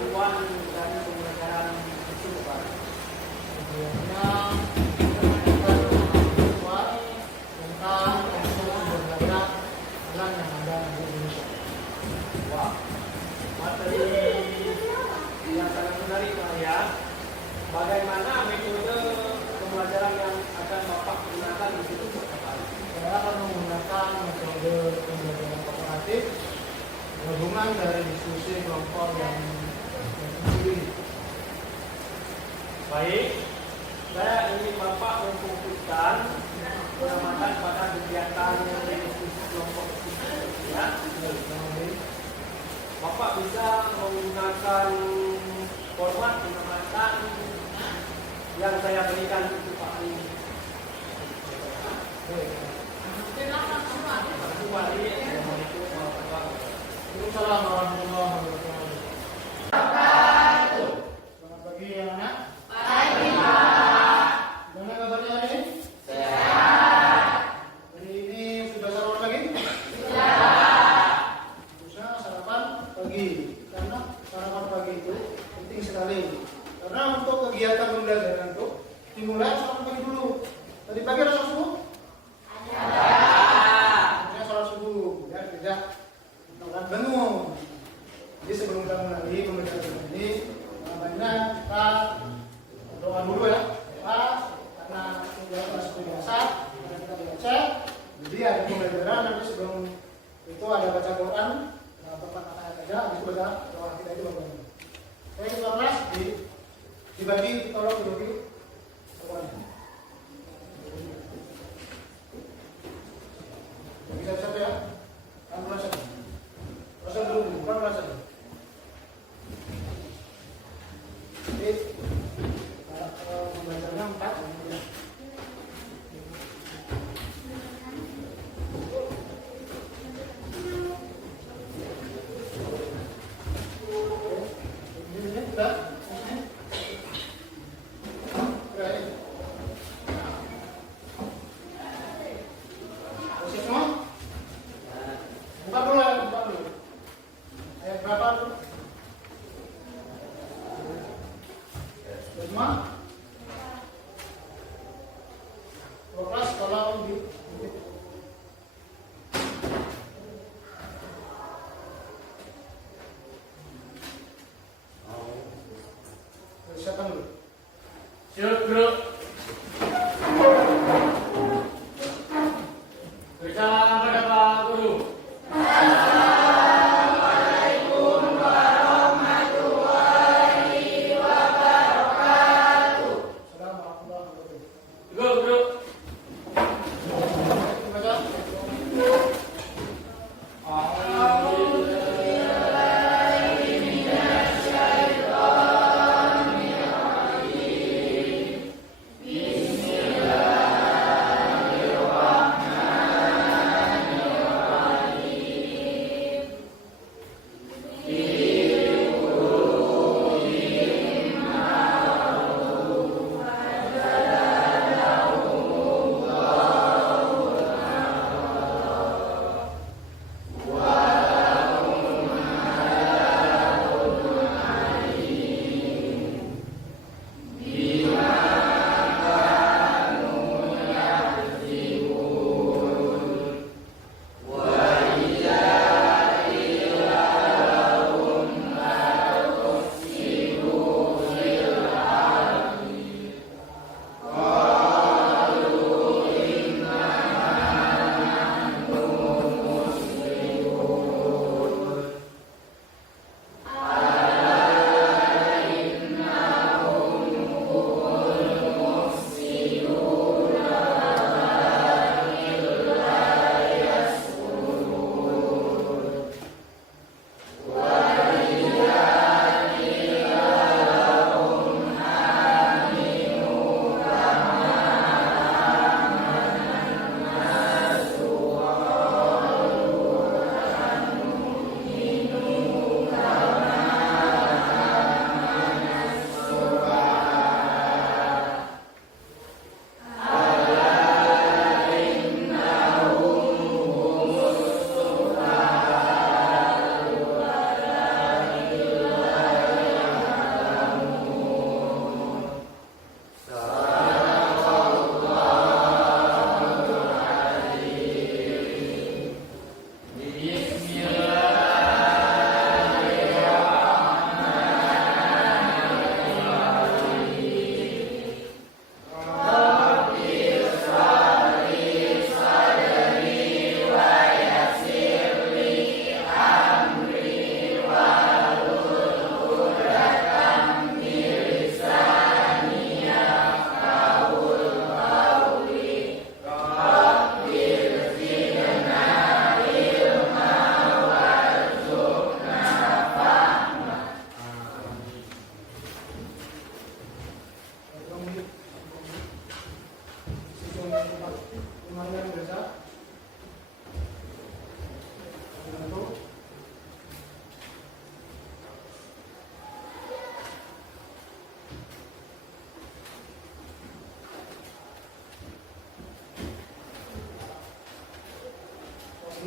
tujuan dari pembelajaran itu Pak? Tujuannya menanyakan mahasiswa tentang proses belajar alam yang ada di Indonesia. Wah, materi yang sangat menarik Pak ya. Bagaimana metode pembelajaran yang akan Bapak gunakan di situ Pak? Saya akan menggunakan metode pembelajaran kooperatif gabungan dari diskusi kelompok yang sendiri. Baik, saya ingin Bapak memfokuskan pengamatan pada kegiatan diskusi kelompok itu ya. Bapak bisa menggunakan format pengamatan yang saya berikan untuk Pak ini. Waalaikumsalam warahmatullahi wabarakatuh. Selamat pagi anak-anak. Pagi Pak. Gimana kabarnya hari ini? Sehat. Hari ini sudah sarapan pagi? Sudah. Bisa sarapan pagi. Karena sarapan pagi itu penting sekali. Karena untuk kegiatan pembelajaran itu dimulai sarapan pagi dulu. Tadi pagi ada sholat subuh? Ada. Ada sholat subuh. Ya, tidak. Akan bangun. Jadi sebelum kita mulai pembelajaran ini, namanya kita doa dulu ya. Karena tinggal seperti biasa, kita baca. Jadi ada pembelajaran nanti sebelum itu ada baca Quran, tempat ayat aja, habis baca doa kita itu bangun. Oke, kita kelas dibagi, tolong dibagi Qurannya. Bisa satu ya, kamu rasa. Rasa dulu, bukan rasa. Jadi, pembelajarannya 4. Ini sudah. Masih semua? Buka dulu ya, buka dulu. Ayat berapa dulu? Semua? 12 kalau di siapa dulu? Siap, Bro. Bersalam pada Pak Guru.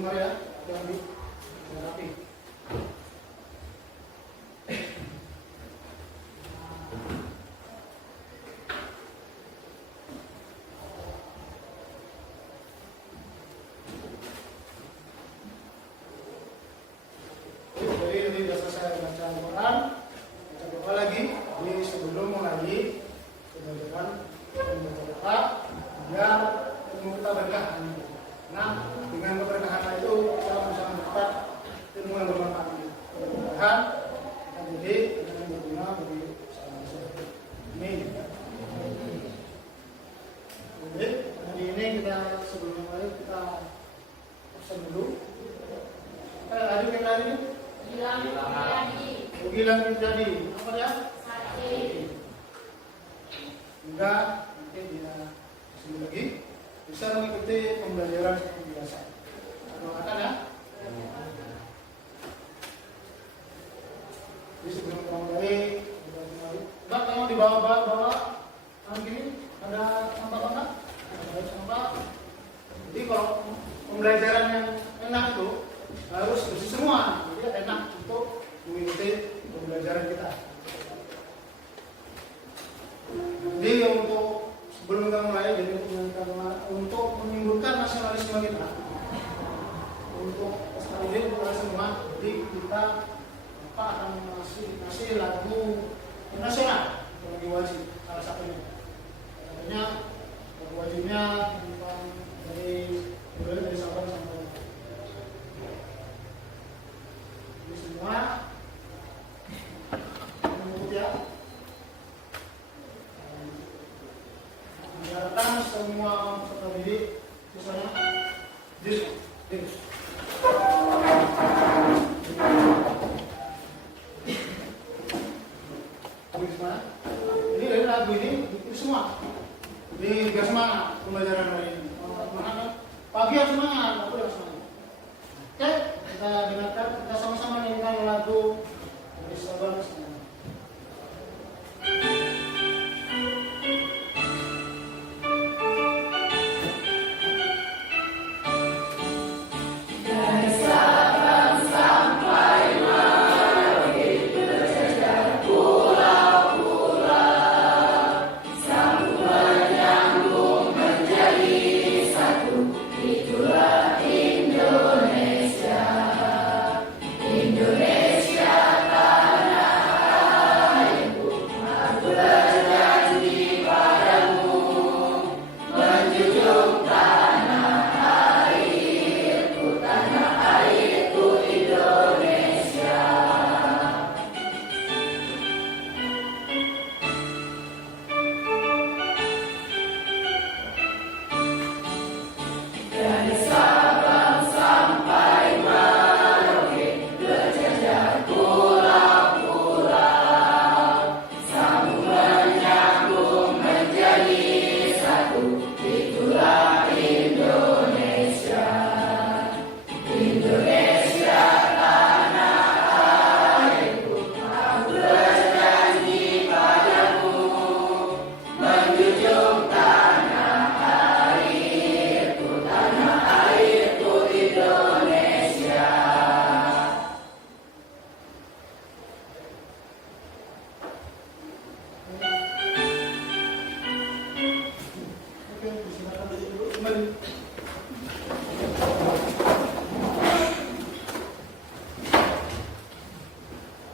semua ya, yang di rapi. Jadi ini sudah selesai baca Al-Quran, baca doa lagi. Jadi sebelum mulai kita bacakan membaca doa biar ilmu kita berkah. Nah, dengan keberkahan itu kita bisa mendapat ilmu yang bermanfaat. Mudah-mudahan kita jadi yang berguna bagi masyarakat. Amin. Jadi hari ini kita sebelum mulai kita pesan dulu. Hari ini Gilang terjadi apa ya? Sakit. Enggak, nanti dia sembuh lagi. Bisa mengikuti pembelajaran seperti biasa. Doakan ya. Jadi sebelum kita mulai, enggak kamu di bawah gini ada tempat-tempat, ada sampah. Jadi kalau pembelajaran yang enak itu harus bersih semua, jadi enak untuk mengikuti pembelajaran kita. Jadi untuk sebelum kita mulai, jadi untuk menimbulkan nasionalisme kita, untuk stadion kita semua, jadi kita akan kasih lagu nasional bagi wajib salah satunya. Katanya lagu wajibnya tentang dari Sabang sampai ini semua mengikuti ya. Biarkan semua peserta didik misalnya dis. Ini dari lagu ini semua. Jadi biar semangat pembelajaran hari ini. Pagi harus semangat, aku harus semangat. Oke, kita dengarkan, kita sama-sama nyanyikan lagu dari Sabang semua.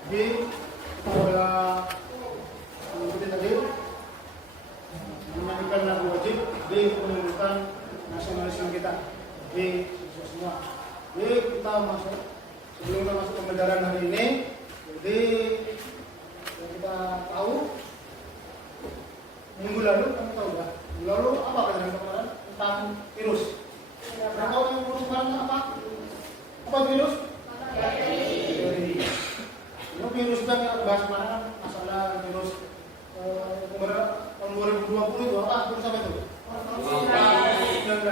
Jadi pada mengikuti tadi menyanyikan lagu wajib di menunjukkan nasionalisme kita di semua. Jadi kita masuk sebelum kita masuk pembelajaran hari ini, jadi yang kita tahu minggu lalu kamu tahu nggak? Minggu lalu apa pelajaran kemarin tentang virus? Kamu tahu yang virus kemarin apa? Apa virus? Bakteri. Virus juga yang bahas kemarin masalah virus tahun 2020 itu apa? Virus apa itu? COVID-19.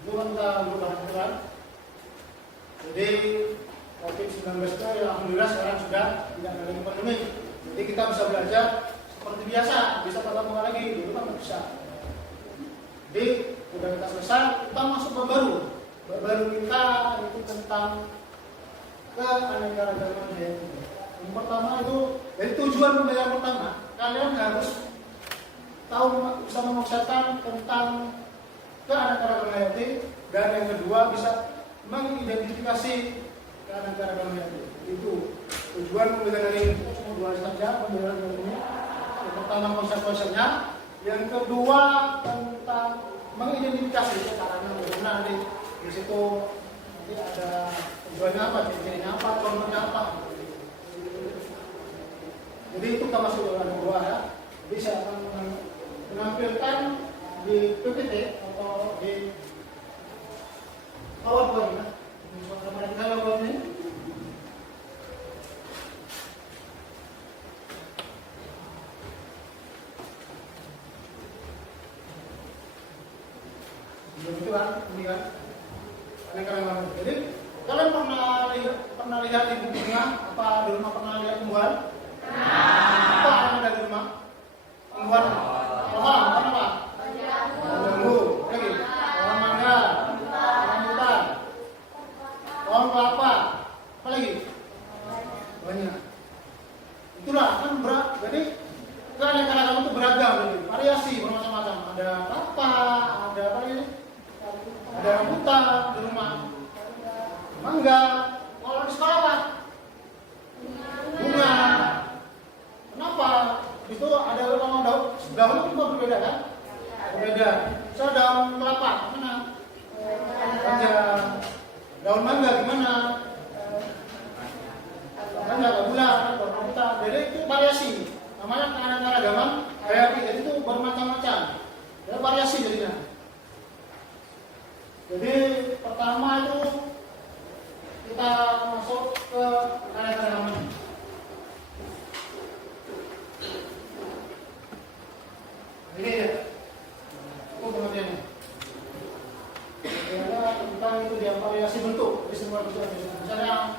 Itu kan kita belum bahas kan? Jadi COVID-19 itu ya alhamdulillah sekarang sudah tidak ada lagi pandemi. Jadi kita bisa belajar seperti biasa, bisa tatap muka lagi, dulu kan nggak bisa. Jadi udah kita selesai, kita masuk bab baru. baru kita itu tentang keanekaragaman hayati. Yang pertama itu dari tujuan pembelajaran pertama, kalian harus tahu bisa mengucapkan tentang keanekaragaman hayati, dan yang kedua bisa mengidentifikasi keanekaragaman hayati. Itu tujuan pembelajaran ini. Cuma dua saja pembelajaran ini. Yang pertama konsep-konsepnya, yang kedua tentang mengidentifikasi caranya bagaimana nanti di situ nanti ada tujuannya apa, ciri-cirinya apa, contohnya apa. Jadi itu kita masuk dalam dua ya. Jadi saya akan menampilkan di PPT atau di PowerPoint ya. Ini PowerPoint ini. Itu kan, ini kan. Jadi kalian pernah lihat di bukunya apa di rumah, pernah lihat tumbuhan? Apa yang ada di rumah? Tumbuhan pohon, apa? Jambu, lagi pohon mangga, rambutan, pohon kelapa, apa lagi? Banyak. Itulah kan berat. Jadi keanekaragaman itu beragam, jadi variasi bermacam-macam. Ada kelapa, ada apa ini? Ada rambutan di rumah, mangga. Kalau di sekolah apa? Bunga. Kenapa? Itu ada daun itu berbeda kan? Berbeda. So daun kelapa gimana? Panjang. Daun mangga gimana? Mangga bulan, daun rambutan. Jadi itu variasi. Namanya keanekaragaman hayati. Jadi itu bermacam-macam. Ada variasi jadinya. Jadi pertama itu kita masuk ke keanekaragaman. Ini ya, apa pengertiannya? Ada tentang itu dia variasi bentuk di semua bentuk. Misalnya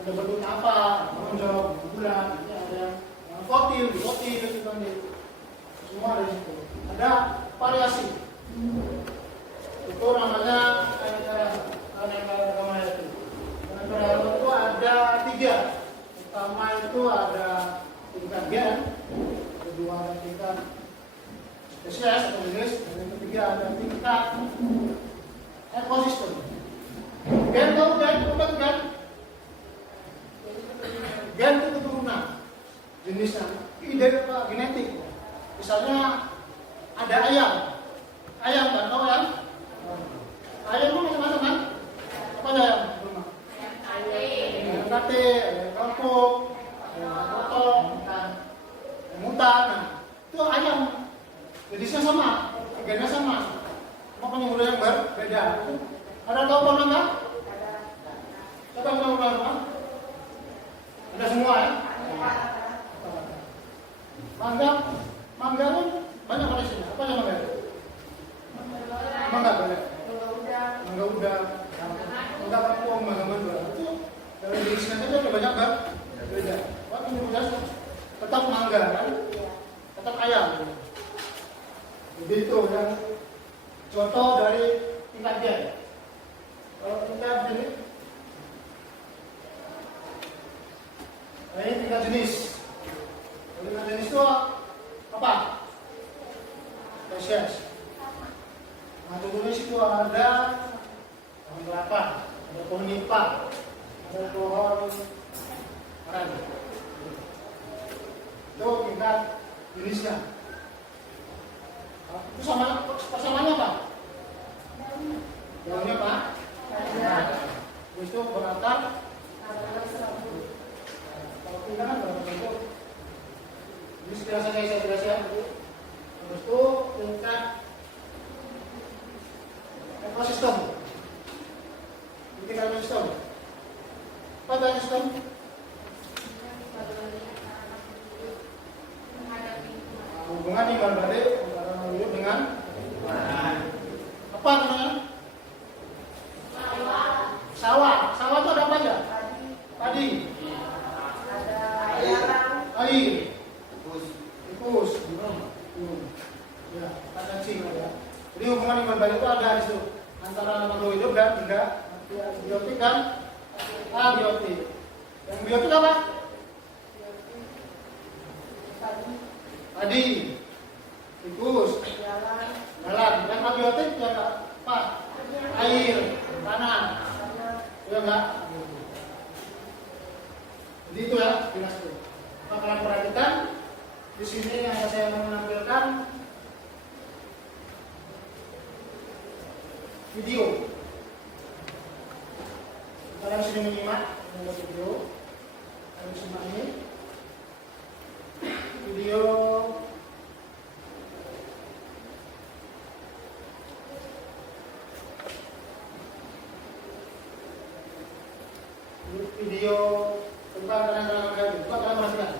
ada bentuknya apa? Menjawab bulan. Ada yang fotil, itu kan semua ada di situ. Ada variasi. Itu namanya keanekaragaman hayati. Keanekaragaman itu ada 3. Pertama itu ada tingkat gen, kedua ada tingkat spesies atau jenis, dan yang ketiga ada tingkat ekosistem. Gen itu gen. Gen itu keturunan jenisnya, genetik. Misalnya ada ayam kan, tahu kan? Ayam itu macam-macam kan? Apa aja ayam? Ayam kate, ayam kampung, ayam potong, ayam mutan. Nah, itu ayam. Jenisnya sama, gennya sama. Cuma penyembelihan yang berbeda. Ada tahu pohon mangga? Siapa yang tahu pohon mangga? Ada semua ya? Mangga pun banyak pada sini. Apa yang mangga? Mangga banyak. Mangga udah, mangga kampung, mangga mandor. Itu dari jenisnya saja ada banyak kan? Beda. Waktu penyembelihan tetap mangga kan? Tetap ayam. Jadi itu yang contoh dari tingkat gen. Kalau tingkat jenis, ini tingkat jenis. Tingkat jenis itu apa? Spesies. Nah, jenis itu ada pohon kelapa, ada pohon nipah, ada pohon aren. Itu tingkat jenisnya. Itu persamanya apa? Daunnya apa? Itu berakar. Kalau tidak kan berbentuk. Ini sekilas saja saya jelaskan. Terus itu tingkat ekosistem. Tingkat ekosistem. Apa itu ekosistem? Hubungan di balik hidup dengan apa namanya? Sawah. Sawah itu ada apa aja? Padi. Air. Tikus. Ya, ada cing ya. Jadi hubungan iman baik itu ada di situ antara makhluk hidup dan tidak biotik dan abiotik. Yang biotik apa? Tadi tikus, jalan. Yang abiotik yang apa? Air, tanah. Ya enggak? Jadi itu ya, jelas itu. Maka kalian perhatikan di sini yang saya menampilkan video. Kalian sini menyimak video. Kalian simak ini video tentang terang-terangan gaib. Coba kalian perhatikan.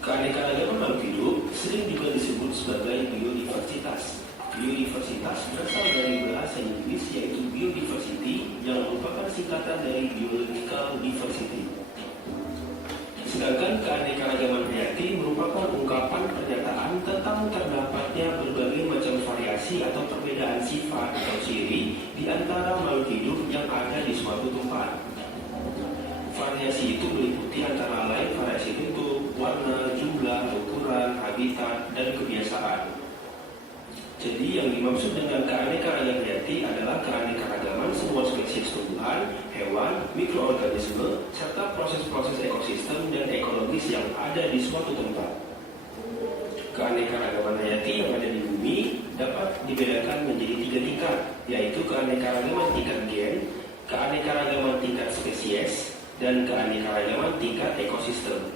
Keanekaragaman makhluk hidup sering juga disebut sebagai biodiversitas. Biodiversitas berasal dari bahasa Inggris yaitu biodiversity yang merupakan singkatan dari biological diversity. Sedangkan keanekaragaman hayati merupakan ungkapan pernyataan tentang terdapatnya berbagai macam variasi atau perbedaan sifat atau ciri di antara makhluk hidup yang ada di suatu tempat. Variasi itu meliputi antara lain variasi bentuk, warna, jumlah, ukuran, habitat, dan kebiasaan. Jadi yang dimaksud dengan keanekaragaman hayati adalah keanekaragaman semua spesies tumbuhan, hewan, mikroorganisme, serta proses-proses ekosistem dan ekologis yang ada di suatu tempat. Keanekaragaman hayati yang ada di bumi dapat dibedakan menjadi 3 tingkat, yaitu keanekaragaman tingkat gen, keanekaragaman tingkat spesies, dan keanekaragaman tingkat ekosistem.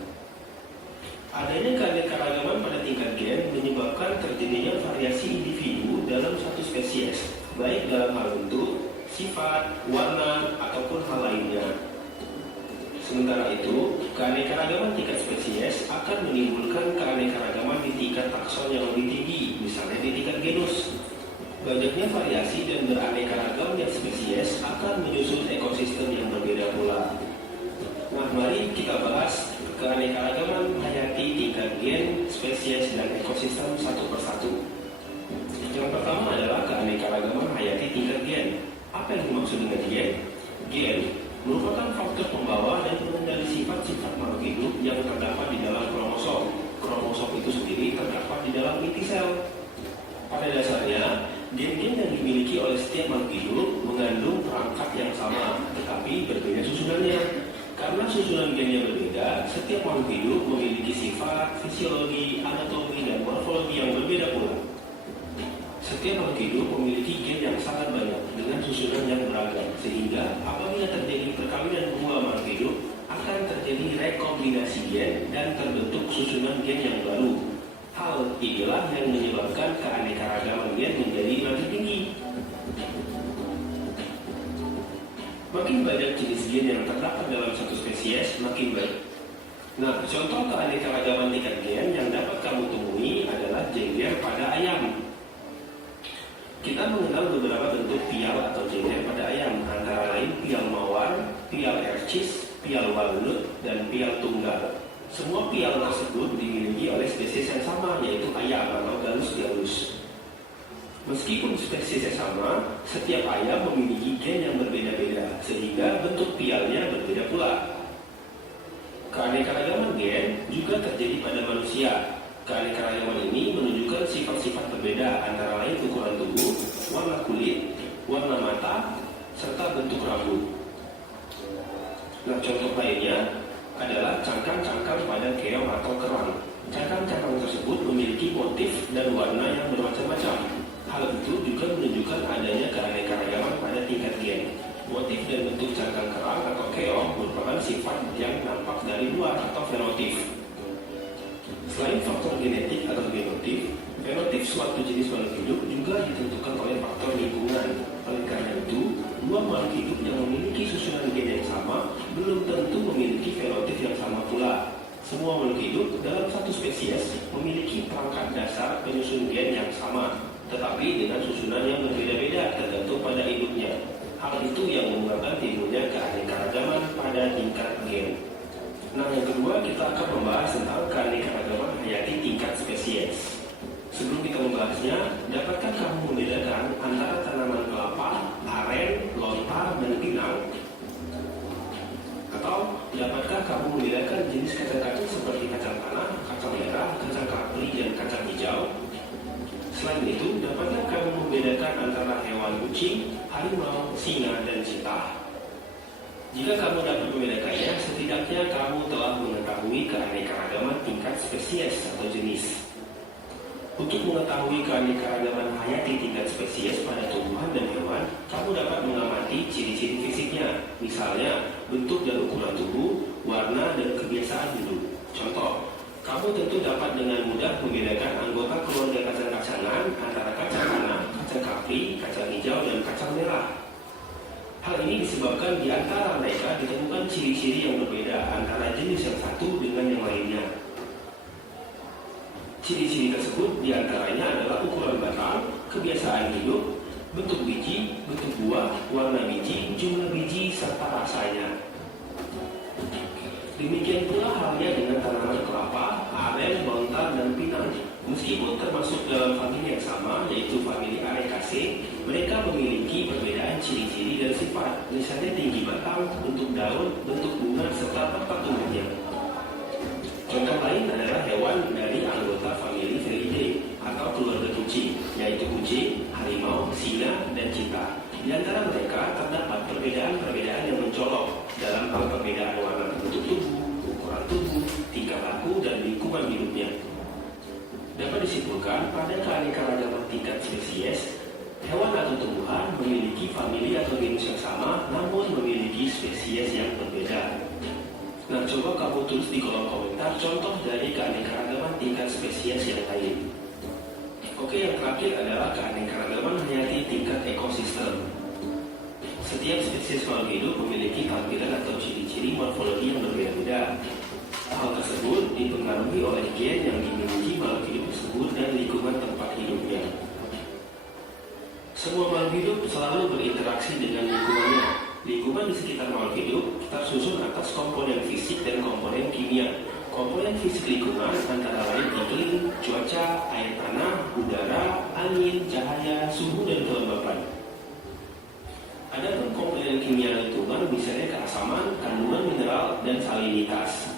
Adanya keanekaragaman pada tingkat gen menyebabkan terjadinya variasi individu dalam satu spesies, baik dalam hal bentuk, sifat, warna, ataupun hal lainnya. Sementara itu, keanekaragaman tingkat spesies akan menimbulkan keanekaragaman di tingkat takson yang lebih tinggi, misalnya di tingkat genus. Banyaknya variasi dan beraneka ragamnya spesies akan menyusun ekosistem yang berbeda pula. Nah, mari kita bahas keanekaragaman hayati tingkat gen, spesies, dan ekosistem satu persatu. Yang pertama adalah keanekaragaman hayati tingkat gen. Apa yang dimaksud dengan gen? Gen merupakan faktor pembawa dan pengendali sifat-sifat makhluk hidup yang terdapat di dalam kromosom. Kromosom itu sendiri terdapat di dalam inti sel. Pada dasarnya, gen-gen yang dimiliki oleh setiap makhluk hidup mengandung perangkat yang sama, tetapi berbeda susunannya. Karena susunan gennya berbeda, setiap makhluk hidup memiliki sifat, fisiologi, anatomi, dan morfologi yang berbeda pula. Setiap makhluk hidup memiliki gen yang sangat banyak dengan susunan yang beragam, sehingga apabila terjadi perkawinan dua makhluk hidup, akan terjadi rekombinasi gen dan terbentuk susunan gen yang baru. Hal inilah yang menyebabkan keanekaragaman gen menjadi makin tinggi. Makin banyak jenis gen yang terdapat dalam satu spesies, makin baik. Nah, contoh keanekaragaman tingkat gen yang dapat kamu temui adalah jengger pada ayam. Kita mengenal beberapa bentuk pial atau jengger pada ayam, antara lain pial mawar, pial ercis, pial walnut, dan pial tunggal. Semua pial tersebut dimiliki oleh spesies yang sama, yaitu ayam atau Gallus gallus. Meskipun spesiesnya sama, setiap ayam memiliki gen yang berbeda-beda, sehingga bentuk pialnya berbeda pula. Keanekaragaman gen juga terjadi pada manusia. Keanekaragaman ini menunjukkan sifat-sifat berbeda, antara lain ukuran tubuh, warna kulit, warna mata, serta bentuk rambut. Nah, contoh lainnya adalah cangkang-cangkang pada keong atau kerang. Cangkang-cangkang tersebut memiliki motif dan warna yang bermacam-macam. Hal itu juga menunjukkan adanya keanekaragaman pada tingkat gen. Motif dan bentuk cangkang kerang atau keong merupakan sifat yang nampak dari luar atau fenotip. Selain faktor genetik atau genotip, fenotip suatu jenis makhluk hidup juga ditentukan oleh faktor lingkungan. Oleh karena itu, dua makhluk hidup yang memiliki susunan gen yang sama belum tentu memiliki fenotip yang sama pula. Semua makhluk hidup dalam satu spesies memiliki perangkat dasar penyusun gen yang sama, tetapi dengan susunan yang berbeda-beda tergantung pada induknya. Hal itu yang menyebabkan timbulnya keanekaragaman pada tingkat gen. Nah, yang kedua kita akan membahas tentang keanekaragaman menghayati tingkat spesies. Sebelum kita membahasnya, dapatkah kamu membedakan antara tanaman kelapa, aren, lontar, dan pinang? Atau dapatkah kamu membedakan jenis kacang-kacang seperti kacang tanah, kacang merah, kacang kapri, dan kacang hijau? Selain itu, dapatkah kamu membedakan antara hewan kucing, harimau, singa, dan cheetah? Jika kamu dapat membedakannya, setidaknya kamu telah mengetahui keanekaragaman tingkat spesies atau jenis. Untuk mengetahui keanekaragaman hayati tingkat spesies pada tumbuhan dan hewan, kamu dapat mengamati ciri-ciri fisiknya, misalnya bentuk dan ukuran tubuh, warna, dan kebiasaan hidup. Contoh, kamu tentu dapat dengan mudah membedakan anggota keluarga kacang-kacangan antara kacang tanah, kacang kapri, kacang hijau, dan kacang merah. Hal ini disebabkan di antara mereka ditemukan ciri-ciri yang berbeda antara jenis yang satu dengan yang lainnya. Ciri-ciri tersebut diantaranya adalah ukuran batang, kebiasaan hidup, bentuk biji, bentuk buah, warna biji, jumlah biji, serta rasanya. Demikian pula halnya dengan tanaman kelapa, aren, lontar, dan pinang. Meskipun termasuk dalam famili yang sama, yaitu famili Arecaceae, mereka memiliki perbedaan ciri-ciri dan sifat, misalnya tinggi batang, bentuk daun, bentuk bunga, serta tempat tumbuhnya. Contoh lain adalah hewan dari anggota famili Felidae atau keluarga kucing, yaitu kucing, harimau, singa, dan cheetah. Di antara mereka terdapat perbedaan-perbedaan yang mencolok dalam hal perbedaan warna bentuk tubuh, ukuran tubuh, tingkah laku, dan lingkungan hidupnya. Dapat disimpulkan pada keanekaragaman tingkat spesies, hewan atau tumbuhan memiliki famili atau genus yang sama, namun memiliki spesies yang berbeda. Nah, coba kamu tulis di kolom komentar contoh dari keanekaragaman tingkat spesies yang lain. Oke, yang terakhir adalah keanekaragaman hayati tingkat ekosistem. Setiap spesies makhluk hidup memiliki tampilan atau ciri-ciri morfologi yang berbeda-beda. Hal tersebut dipengaruhi oleh gen yang dimiliki makhluk hidup tersebut dan lingkungan tempat hidupnya. Semua makhluk hidup selalu berinteraksi dengan lingkungannya. Lingkungan di sekitar makhluk hidup tersusun atas komponen fisik dan komponen kimia. Komponen fisik lingkungan antara lain iklim, cuaca, air tanah, udara, angin, cahaya, suhu, dan kelembapan. Adapun komponen kimia lingkungan misalnya keasaman, kandungan mineral, dan salinitas.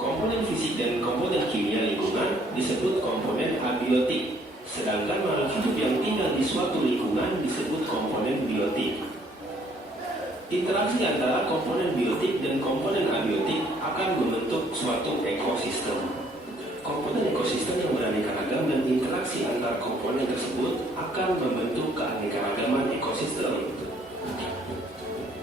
Komponen fisik dan komponen kimia lingkungan disebut komponen abiotik, sedangkan makhluk hidup yang tinggal di suatu lingkungan disebut komponen biotik. Interaksi antara komponen biotik dan komponen abiotik akan membentuk suatu ekosistem. Komponen ekosistem yang beraneka ragam dan interaksi antar komponen tersebut akan membentuk keanekaragaman ekosistem.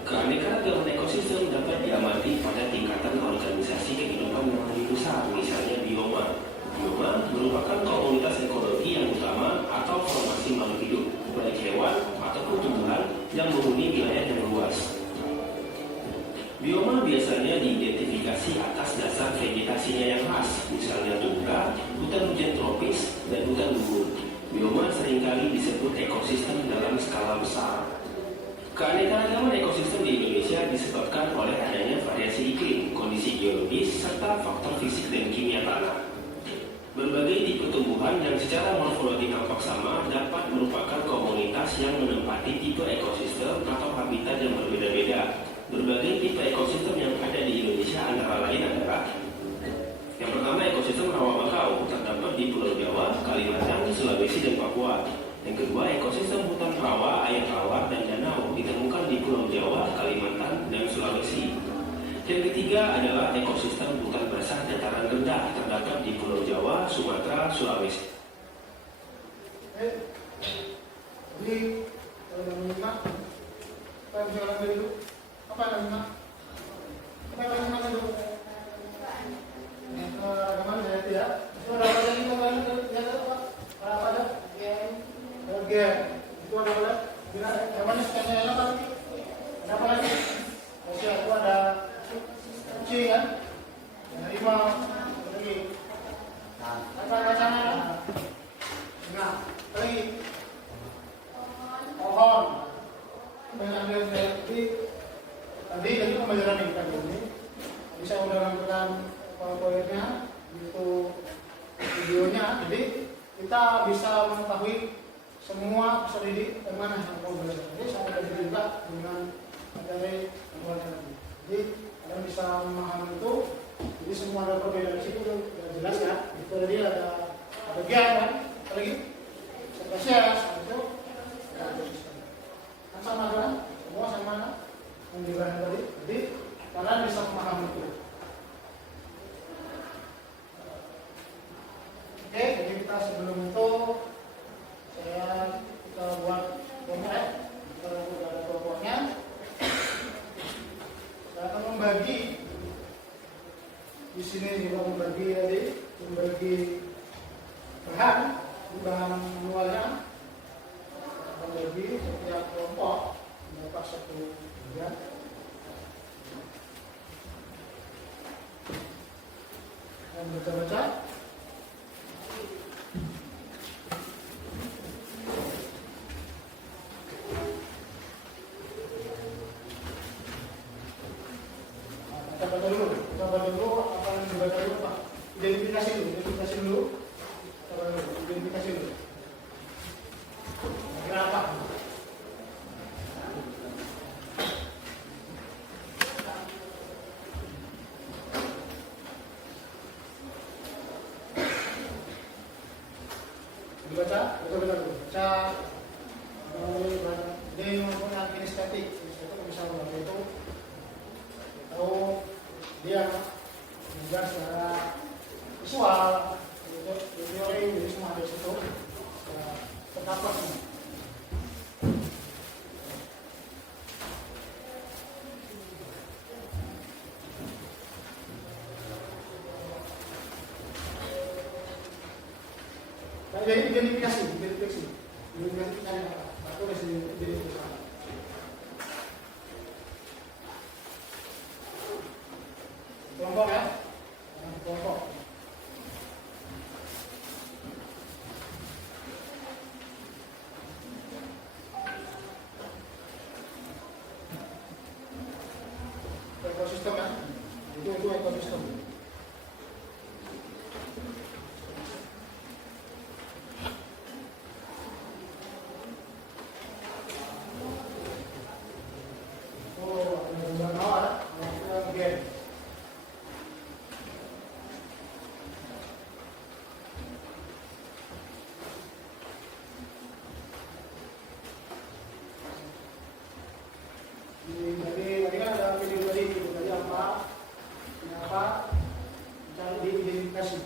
Keanekaragaman ekosistem dapat diamati pada tingkatan organisasi kehidupan yang lebih besar, misalnya bioma. Bioma merupakan komunitas ekologi yang utama atau formasi makhluk hidup, baik hewan ataupun tumbuhan yang menghuni wilayah yang luas. Bioma biasanya diidentifikasi atas dasar vegetasinya yang khas, misalnya tundra, hutan hujan tropis, dan hutan gugur. Bioma seringkali disebut ekosistem dalam skala besar. Keanekaragaman ekosistem di Indonesia disebabkan oleh adanya variasi iklim, kondisi geologis, serta faktor fisik dan kimia tanah. Berbagai tipe tumbuhan yang secara morfologi tampak sama dapat merupakan komunitas yang menempati tipe ekosistem atau habitat yang berbeda-beda. Berbagai tipe ekosistem yang ada di Indonesia antara lain adalah: yang pertama, ekosistem rawa bakau terdapat di Pulau Jawa, Kalimantan, Sulawesi, dan Papua. Yang kedua, ekosistem hutan rawa, air tawar, dan danau ditemukan di Pulau Jawa, Kalimantan, dan Sulawesi. Yang ketiga adalah ekosistem hutan basah dataran rendah terdapat di Pulau Jawa, Sumatera, Sulawesi. Jadi, kalau yang lima, apa yang bisa kalian dulu? Apa yang lima? Apa yang lima itu? Ragaman hayati ya. Itu ada apa yang kita kalian lihat apa? Apa ada? Oke, itu ada apa? Hewannya sekian apa lagi? Ada apa lagi? Oke, itu ada kucing kan? Harimau, apa lagi? Apa macamnya? Nah, apa lagi? Pohon. Banyak yang jadi tadi pembelajaran ini kan ini bisa menggunakan powerpointnya itu videonya, jadi kita bisa mengetahui semua peserta didik yang mana yang mau belajar. Jadi sama dari juga dengan materi yang luar tadi. Jadi kalian bisa memahami itu. Jadi semua ada perbedaan di situ sudah jelas ya. Itu tadi ada bagian kan, apa lagi? Spesies itu kan sama kan? Semua sama kan? Yang dibahas tadi. Jadi kalian bisa memahami itu. Oke, jadi kita sebelum itu kita buat kelompok, kita buat ada kelompoknya. Saya akan membagi di sini juga membagi bahan manualnya, membagi setiap kelompok mendapat satu bagian. Dan baca-baca. Kita baca dulu apa yang dibaca dulu Pak. Identifikasi dulu. Identifikasi dulu. Kira apa? Dibaca, betul-betul dulu. Baca dia mempunyai kinestetik. Kinestetik misalnya itu tahu dia juga secara visual, teori, jadi semua ada di situ. Terdapat semua. Jadi identifikasi. Aku masih identifikasi. Kelompok ya, kelompok. Ekosistem ya, itu ekosistem. Jadi tadi kan ada video tadi apa, kenapa, cari diidentifikasi.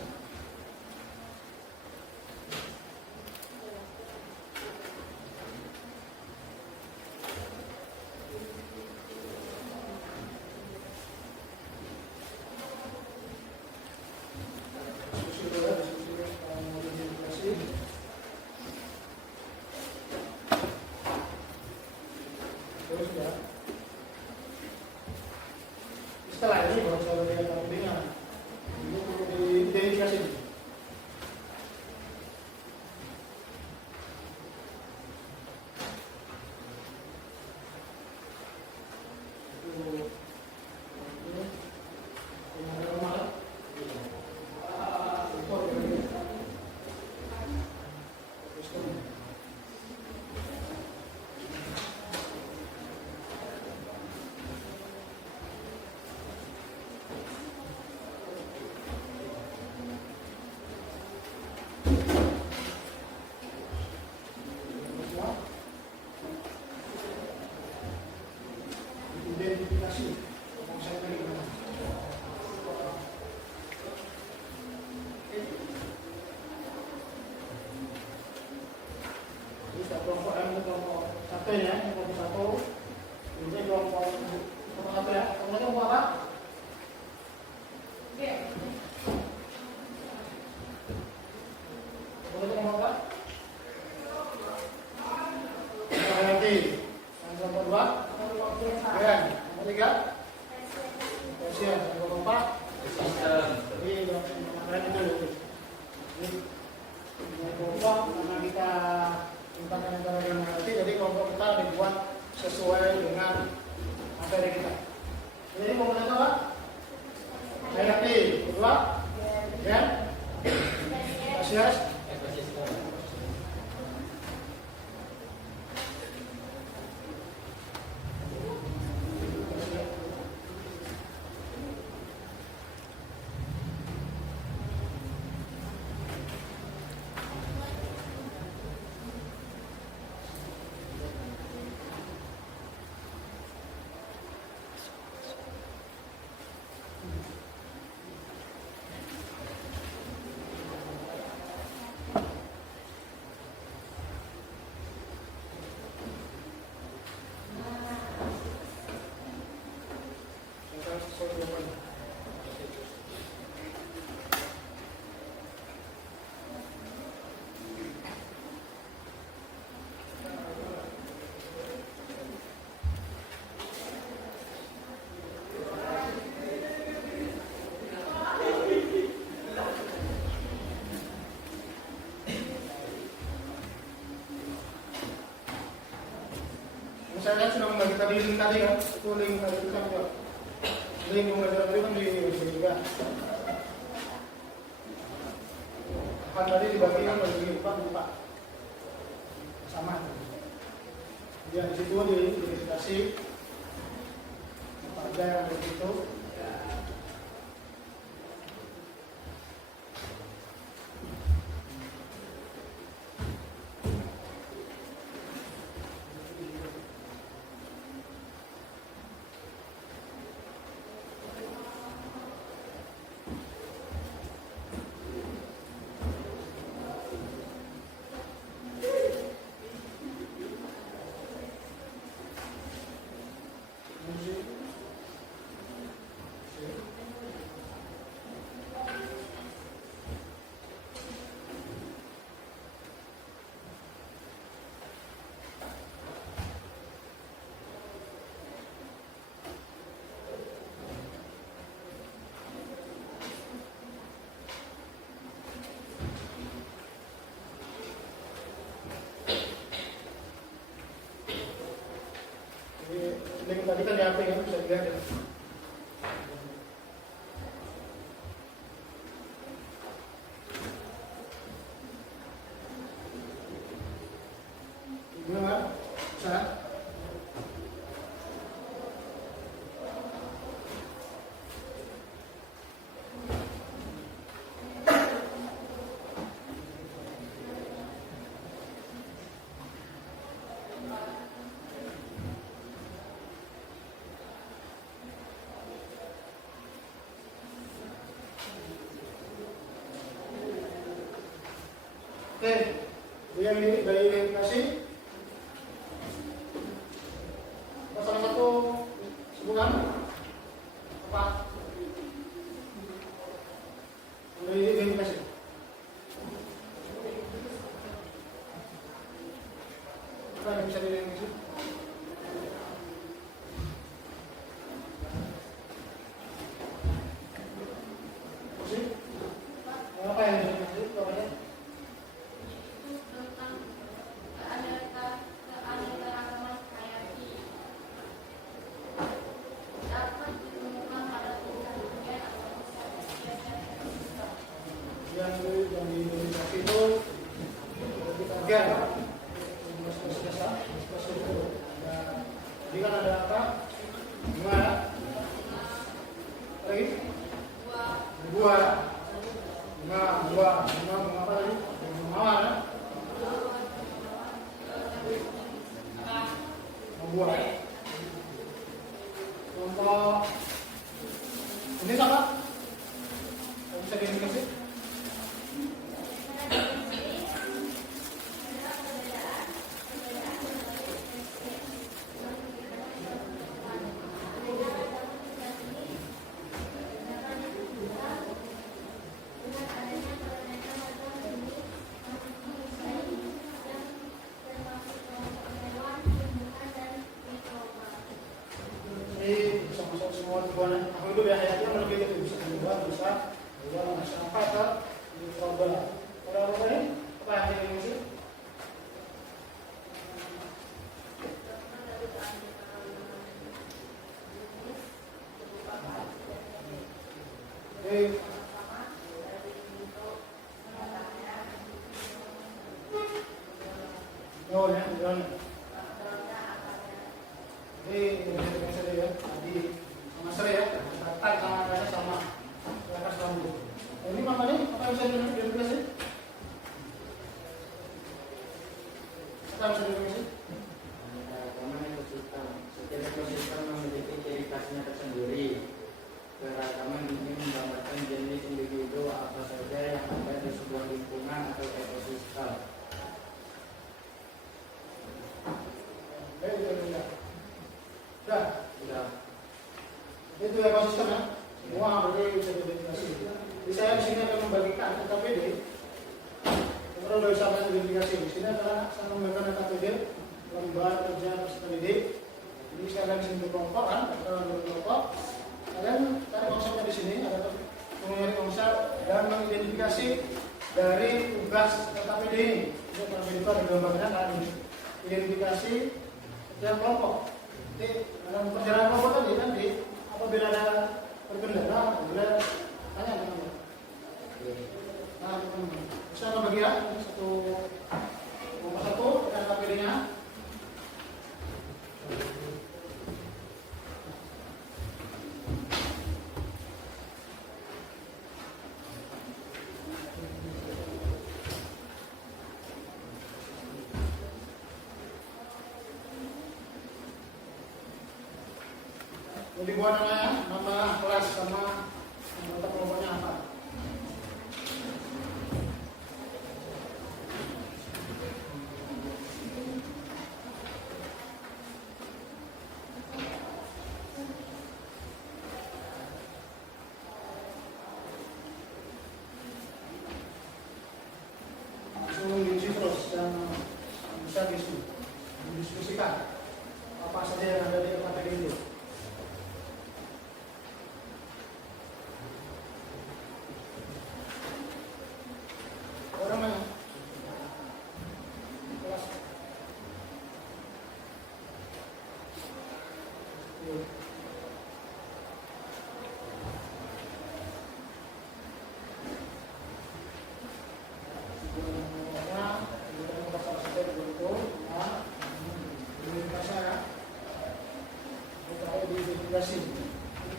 Terus ya. Setelah ini baru saya lihat pentingnya. Ini perlu diidentifikasi. Identifikasi. Saya tadi gimana? Ini kelompok kelompok satu ya, kelompok satu. Ini kelompok satu ya. Kelompok apa? Kelompok apa? Berarti yang kelompok dua. Ya, nomor tiga. Spesies. Nomor empat. Ini keren itu. Ini kelompok karena kita tentang antara yang nanti, jadi kelompok kita dibuat sesuai dengan materi kita. Jadi kelompok apa? Hierarki. Kedua, ya. Ekosias. Saya lihat sudah membagi tadi link tadi kan, itu link tadi itu kan juga link mengajar tadi kan di sini juga. Kan tadi dibagi kan bagi lupa sama. Dia di situ dikasih harga yang ada di situ. Link tadi kan di HP kan bisa dilihat ya. Gimana? Bisa? Oke, yang ini dari verifikasi salah satu hubungan apa? Dari verifikasi. Apa yang bisa diverifikasi? Apa yang diverifikasi? Pokoknya. Yang diidentifikasi itu tiga. Jadi kan ada apa? Bunga, lagi? Bunga apa lagi? Bunga mawar, ya? Bunga. Contoh ini sama? Bisa diidentifikasi? Bisa masuk semua hubungan. Aku itu biasanya melebihi itu bisa hubungan, bisa masyarakat, mikroba. Kalau apa ini? Apa yang ini sih? Oke. identifikasi saja ya. Tadi sama Sri ya, tag sama Raisa sama Rakas Lambu. Ini namanya apa yang bisa diidentifikasi? Apa yang bisa diidentifikasi? Keragaman ekosistem. Setiap ekosistem memiliki ciri khasnya tersendiri. Keragaman ini menggambarkan jenis individu apa saja yang ada di sebuah lingkungan atau ekosistem. Sudah. Itu ekosistem ya. Semua berarti bisa diidentifikasi. Jadi saya di sini akan membagikan KPD. Kalau sudah bisa identifikasi di sini adalah saya membagikan KPD lembar kerja KPD. Jadi saya akan sini berkelompok kan, kita berkelompok. Kalian cari konsepnya di sini ada mengenai konsep dan mengidentifikasi dari tugas KPD ini. Untuk KPD itu ada gambarnya kan ini. Identifikasi setiap kelompok. Jadi dalam perjalanan kelompok tadi nanti apabila ada berkendara, boleh tanya teman-teman. Nah, teman-teman, bisa bagi ya satu kelompok satu dengan KPD-nya. Jadi buat nama kelas sama mata kelompoknya apa? Langsung diuji terus dan bisa didiskusikan apa saja yang ada di KPD itu.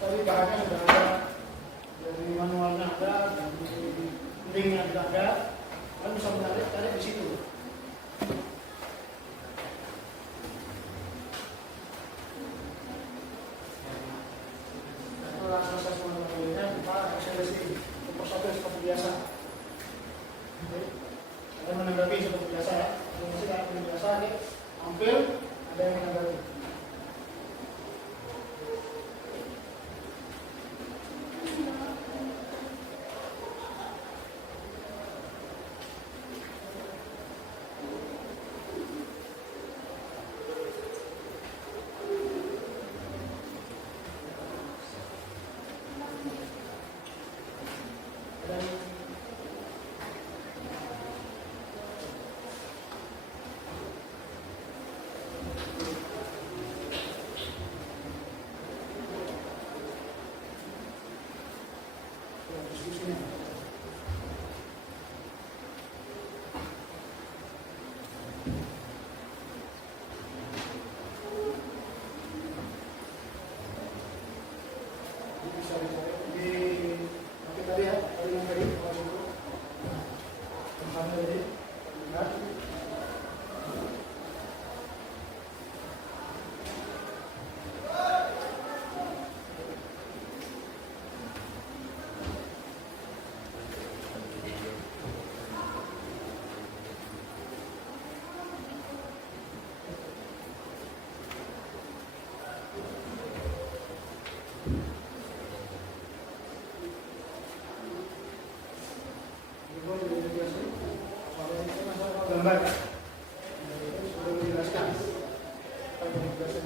Tadi bahannya sudah ada, dari manualnya ada, dari linknya juga ada, kalian bisa menarik di situ. Itu proses mengambilnya kita eksekusi untuk persatu seperti biasa. Kalian menanggapi seperti biasa ya, seperti biasa ini hampir ada yang menanggapi. Gambar sudah menjelaskan apa yang dijelaskan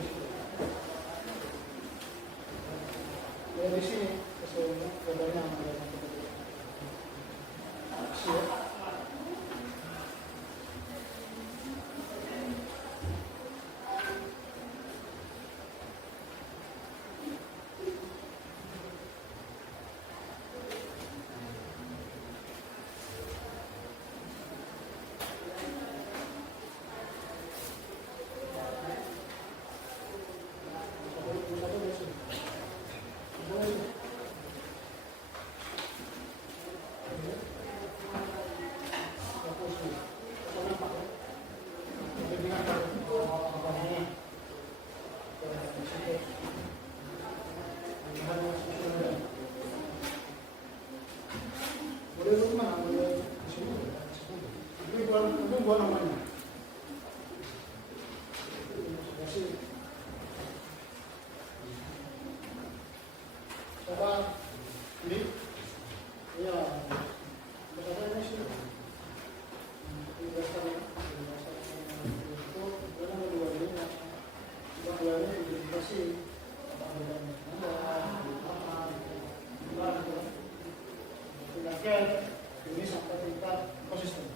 di sini sesuai gambarnya aksi ya. Hindi? Iya. Basta na siya. Basta na. Itu wala na dua din na. Ibang dua din kasi tindakan ini sampai tingkat ekosistem.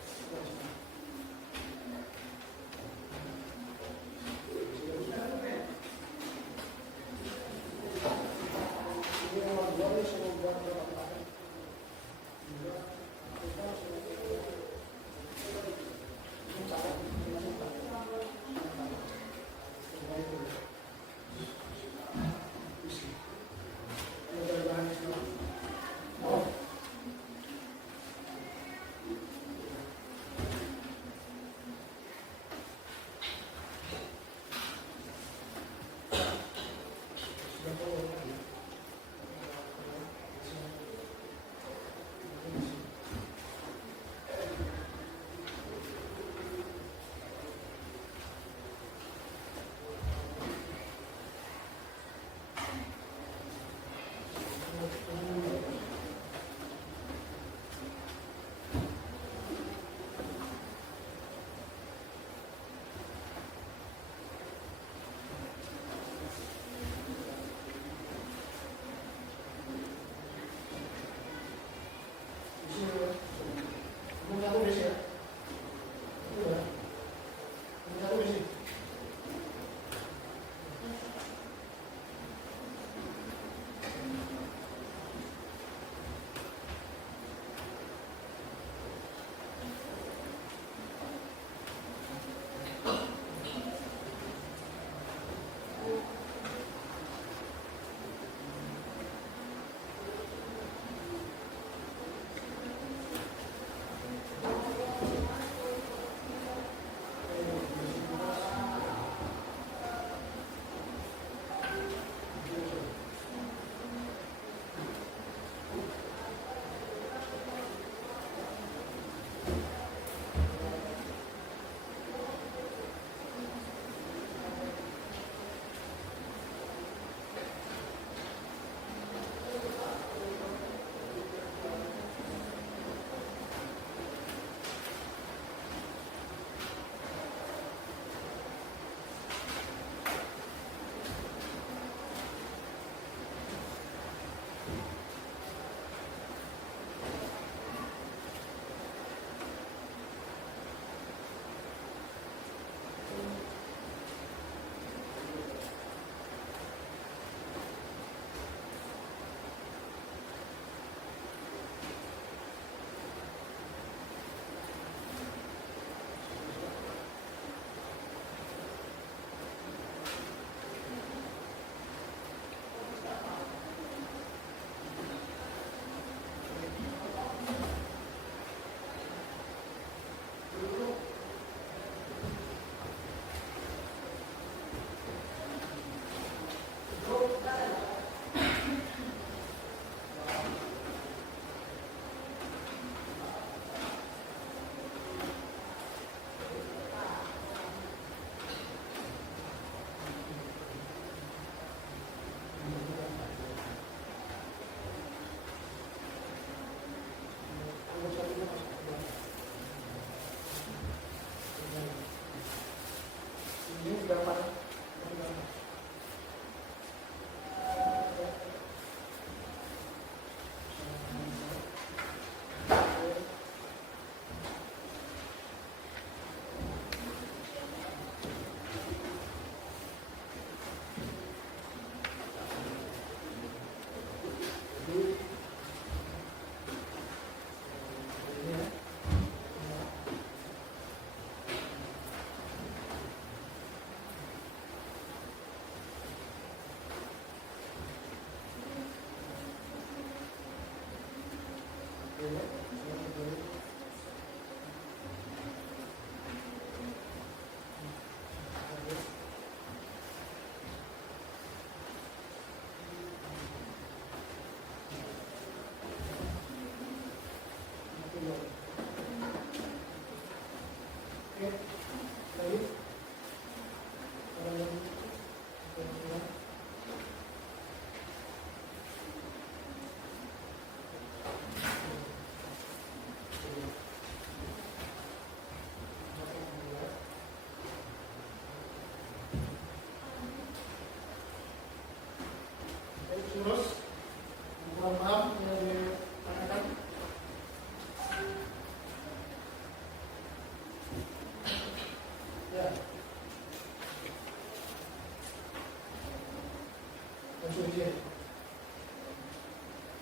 konsumsi.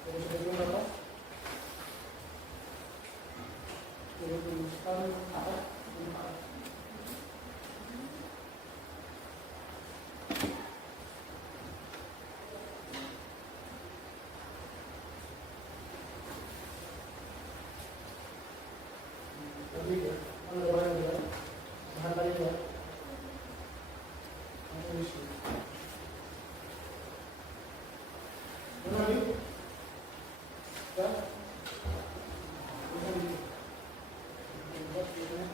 Jadi sebelum berapa? 20 tahun apa? Tadi ya, ada orang yang bilang, bahan tadi ya, langsung isi. Mana lagi? Ya, bisa di. Buat ini.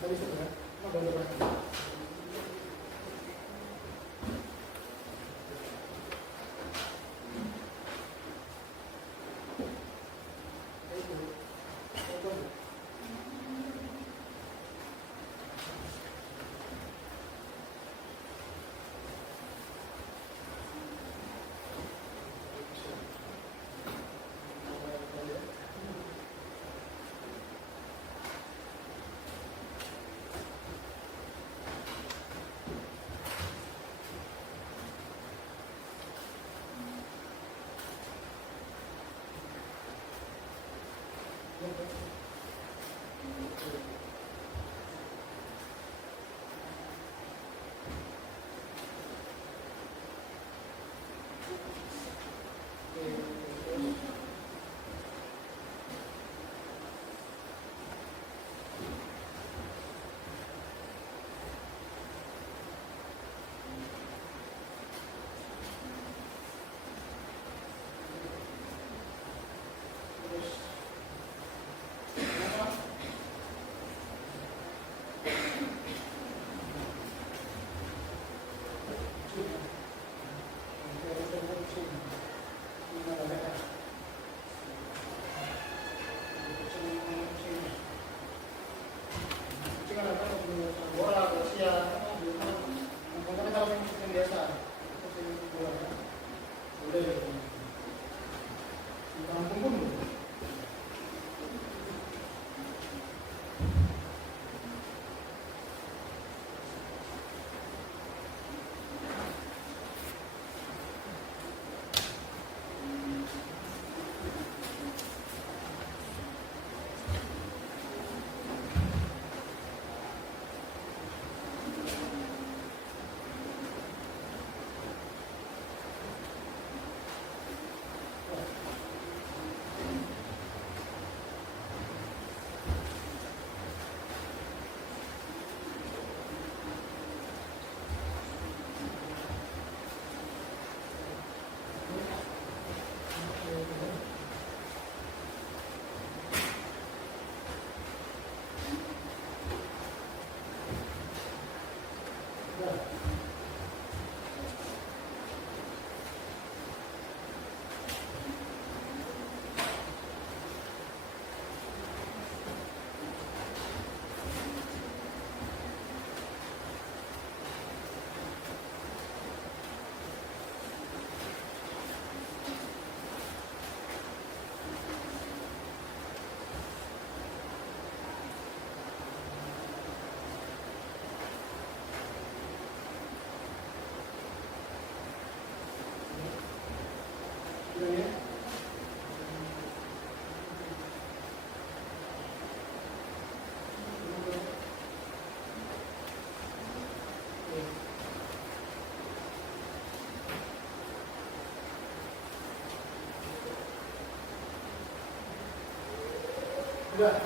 Tadi sudah, ada berapa? Udah.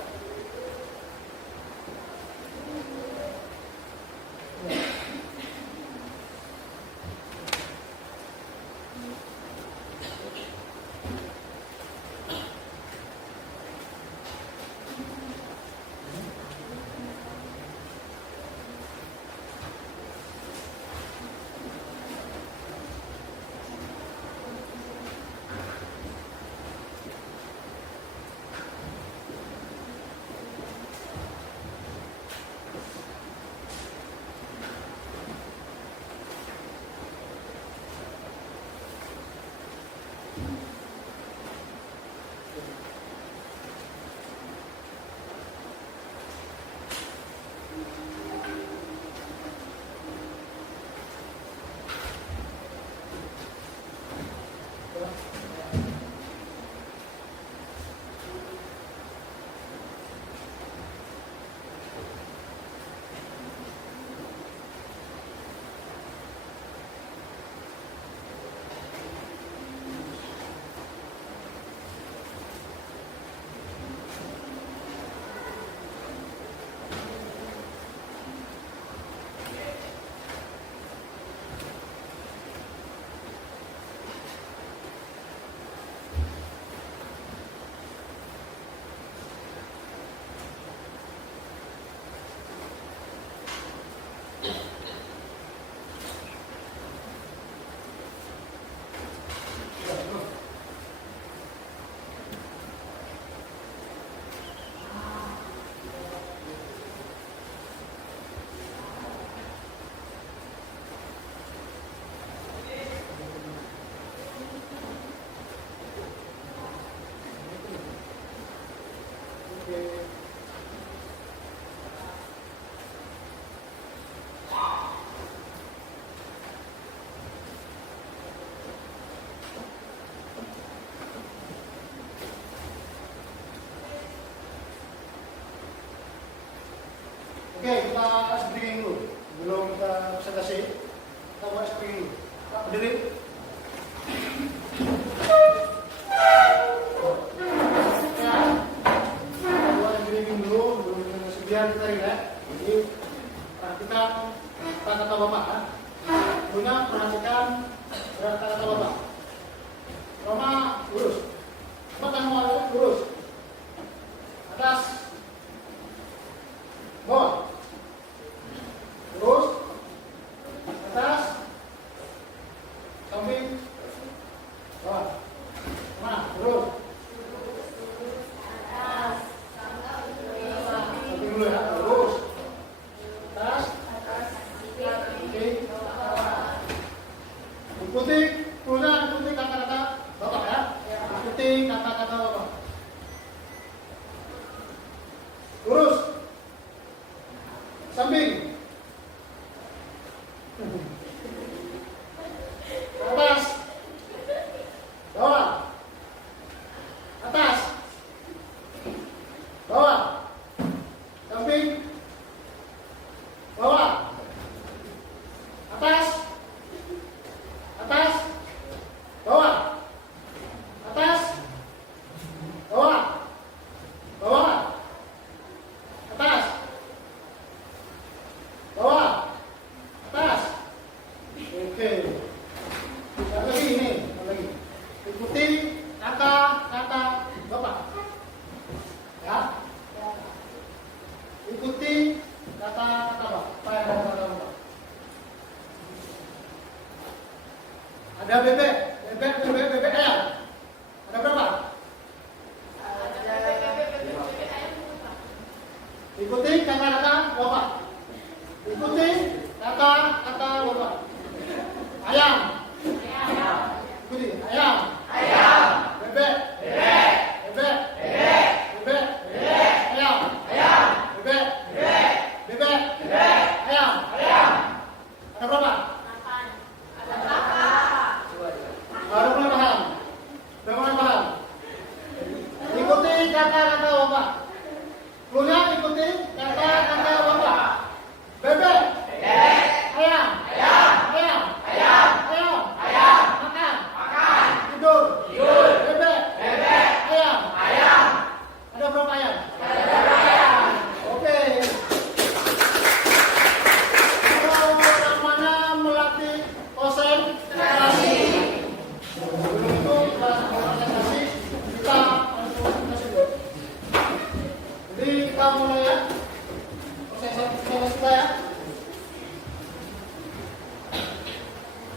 Oke, kita speaking dulu. Belum kita presentasi, kita buat speaking dulu. Pak berdiri. Ya, kita buat speaking dulu, belum presentasi biar kita relax. Jadi perhatikan kata-kata Bapak. Punya perhatikan kata-kata Bapak. Roma lurus. Coba tangan lurus. Atas. Bawah. Terus atas, samping, bawah, mana? Terus atas, samping dulu ya. Terus atas, samping, bawah. Ikuti kata-kata Bapak ya. Ikuti kata-kata Bapak. Lurus, samping. Atas, bawah, atas, bawah, samping, bawah, atas, bawah, atas, bawah, bawah, atas, bawah, atas. Oke. Yang lagi ini, yang lagi. Ikuti kata-kata Bapak. Ya. Ikuti kata-kata Bapak. Apa yang kata Bapak? Ada bebek ayam. Ada berapa? Ikuti kata-kata Bapak. Ikuti kata-kata Bapak. Ayam. Ikuti ayam. Bebek. Bebek. Ayam. Bebek. Ayam. Ada berapa? Baru mulai paham. Ikuti kata-kata Bapak. Punya ikuti kata-kata Bapak. Bebek. Ayam. Makan. Tidur. Bebek. Ayam. Ada berapa ayam? Oke. Kalau namanya melatih konsentrasi. Sebelum itu konsentrasi kita konsentrasi dulu. Jadi kita mulai ya. Konsentrasi kita ya.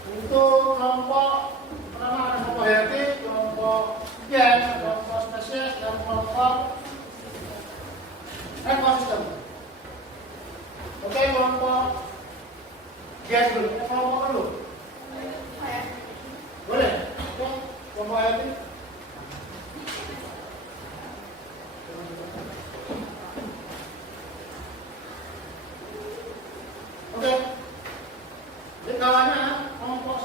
Untuk kelompok pertama ada kelompok healthy, kelompok gen, kelompok spesies, dan kelompok ekosistem. Oke, kelompok gen dulu. Kelompok dulu. Boleh? Oke, kelompok healthy. Oke. Jadi kawannya kelompok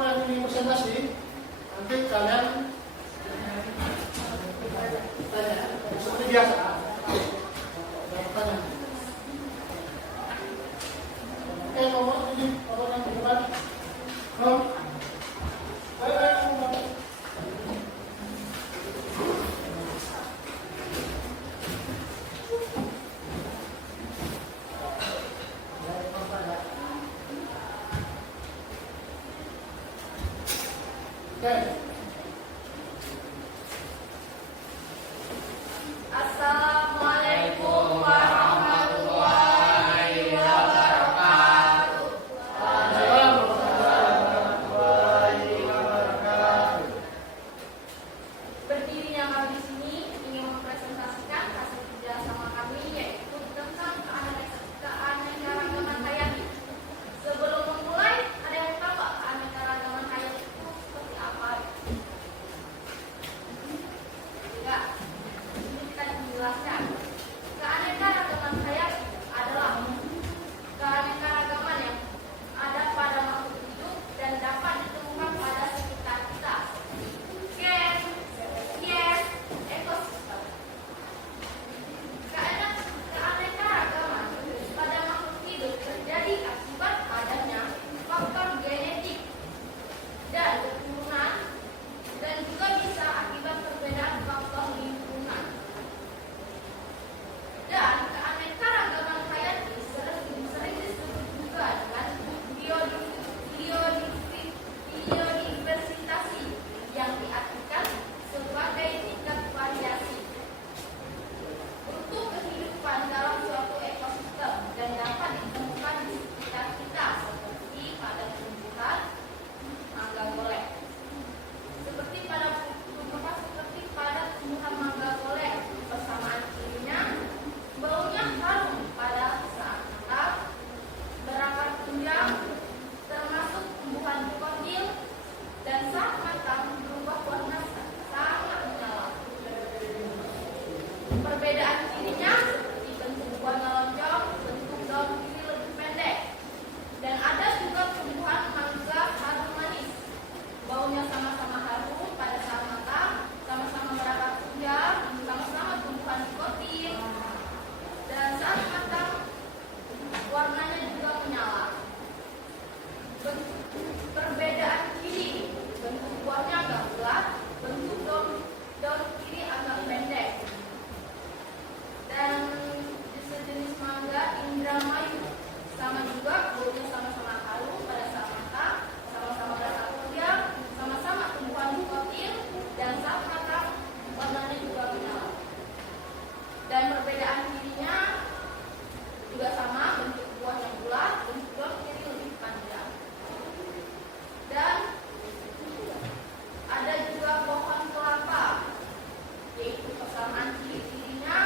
yang ini presentasi, nanti kalian tanya seperti biasa. Tanya. Oke, kelompok ini kelompok yang di depan. Oke. Assalamualaikum warahmatullahi wabarakatuh. Berdirinya kami di sini ingin mempresentasikan hasil kerjasama kami, yaitu tentang keanekaragaman hayati. Sebelum memulai, ada yang tahu keanekaragaman hayati itu seperti apa? Perbedaan kiri, bentuk buahnya agak bulat, bentuk daun kiri agak pendek. Dan sejenis mangga Indramayu, sama juga baunya sama-sama harum pada saat makan, sama-sama rasa kuliah, sama-sama tumbuhan kotil, dan saat makan warnanya juga menyala. Dan perbedaan kirinya juga sama, bentuk buahnya bulat, bentuk daun kiri lebih panjang. Dan ada juga pohon kelapa, yaitu persamaan ciri-cirinya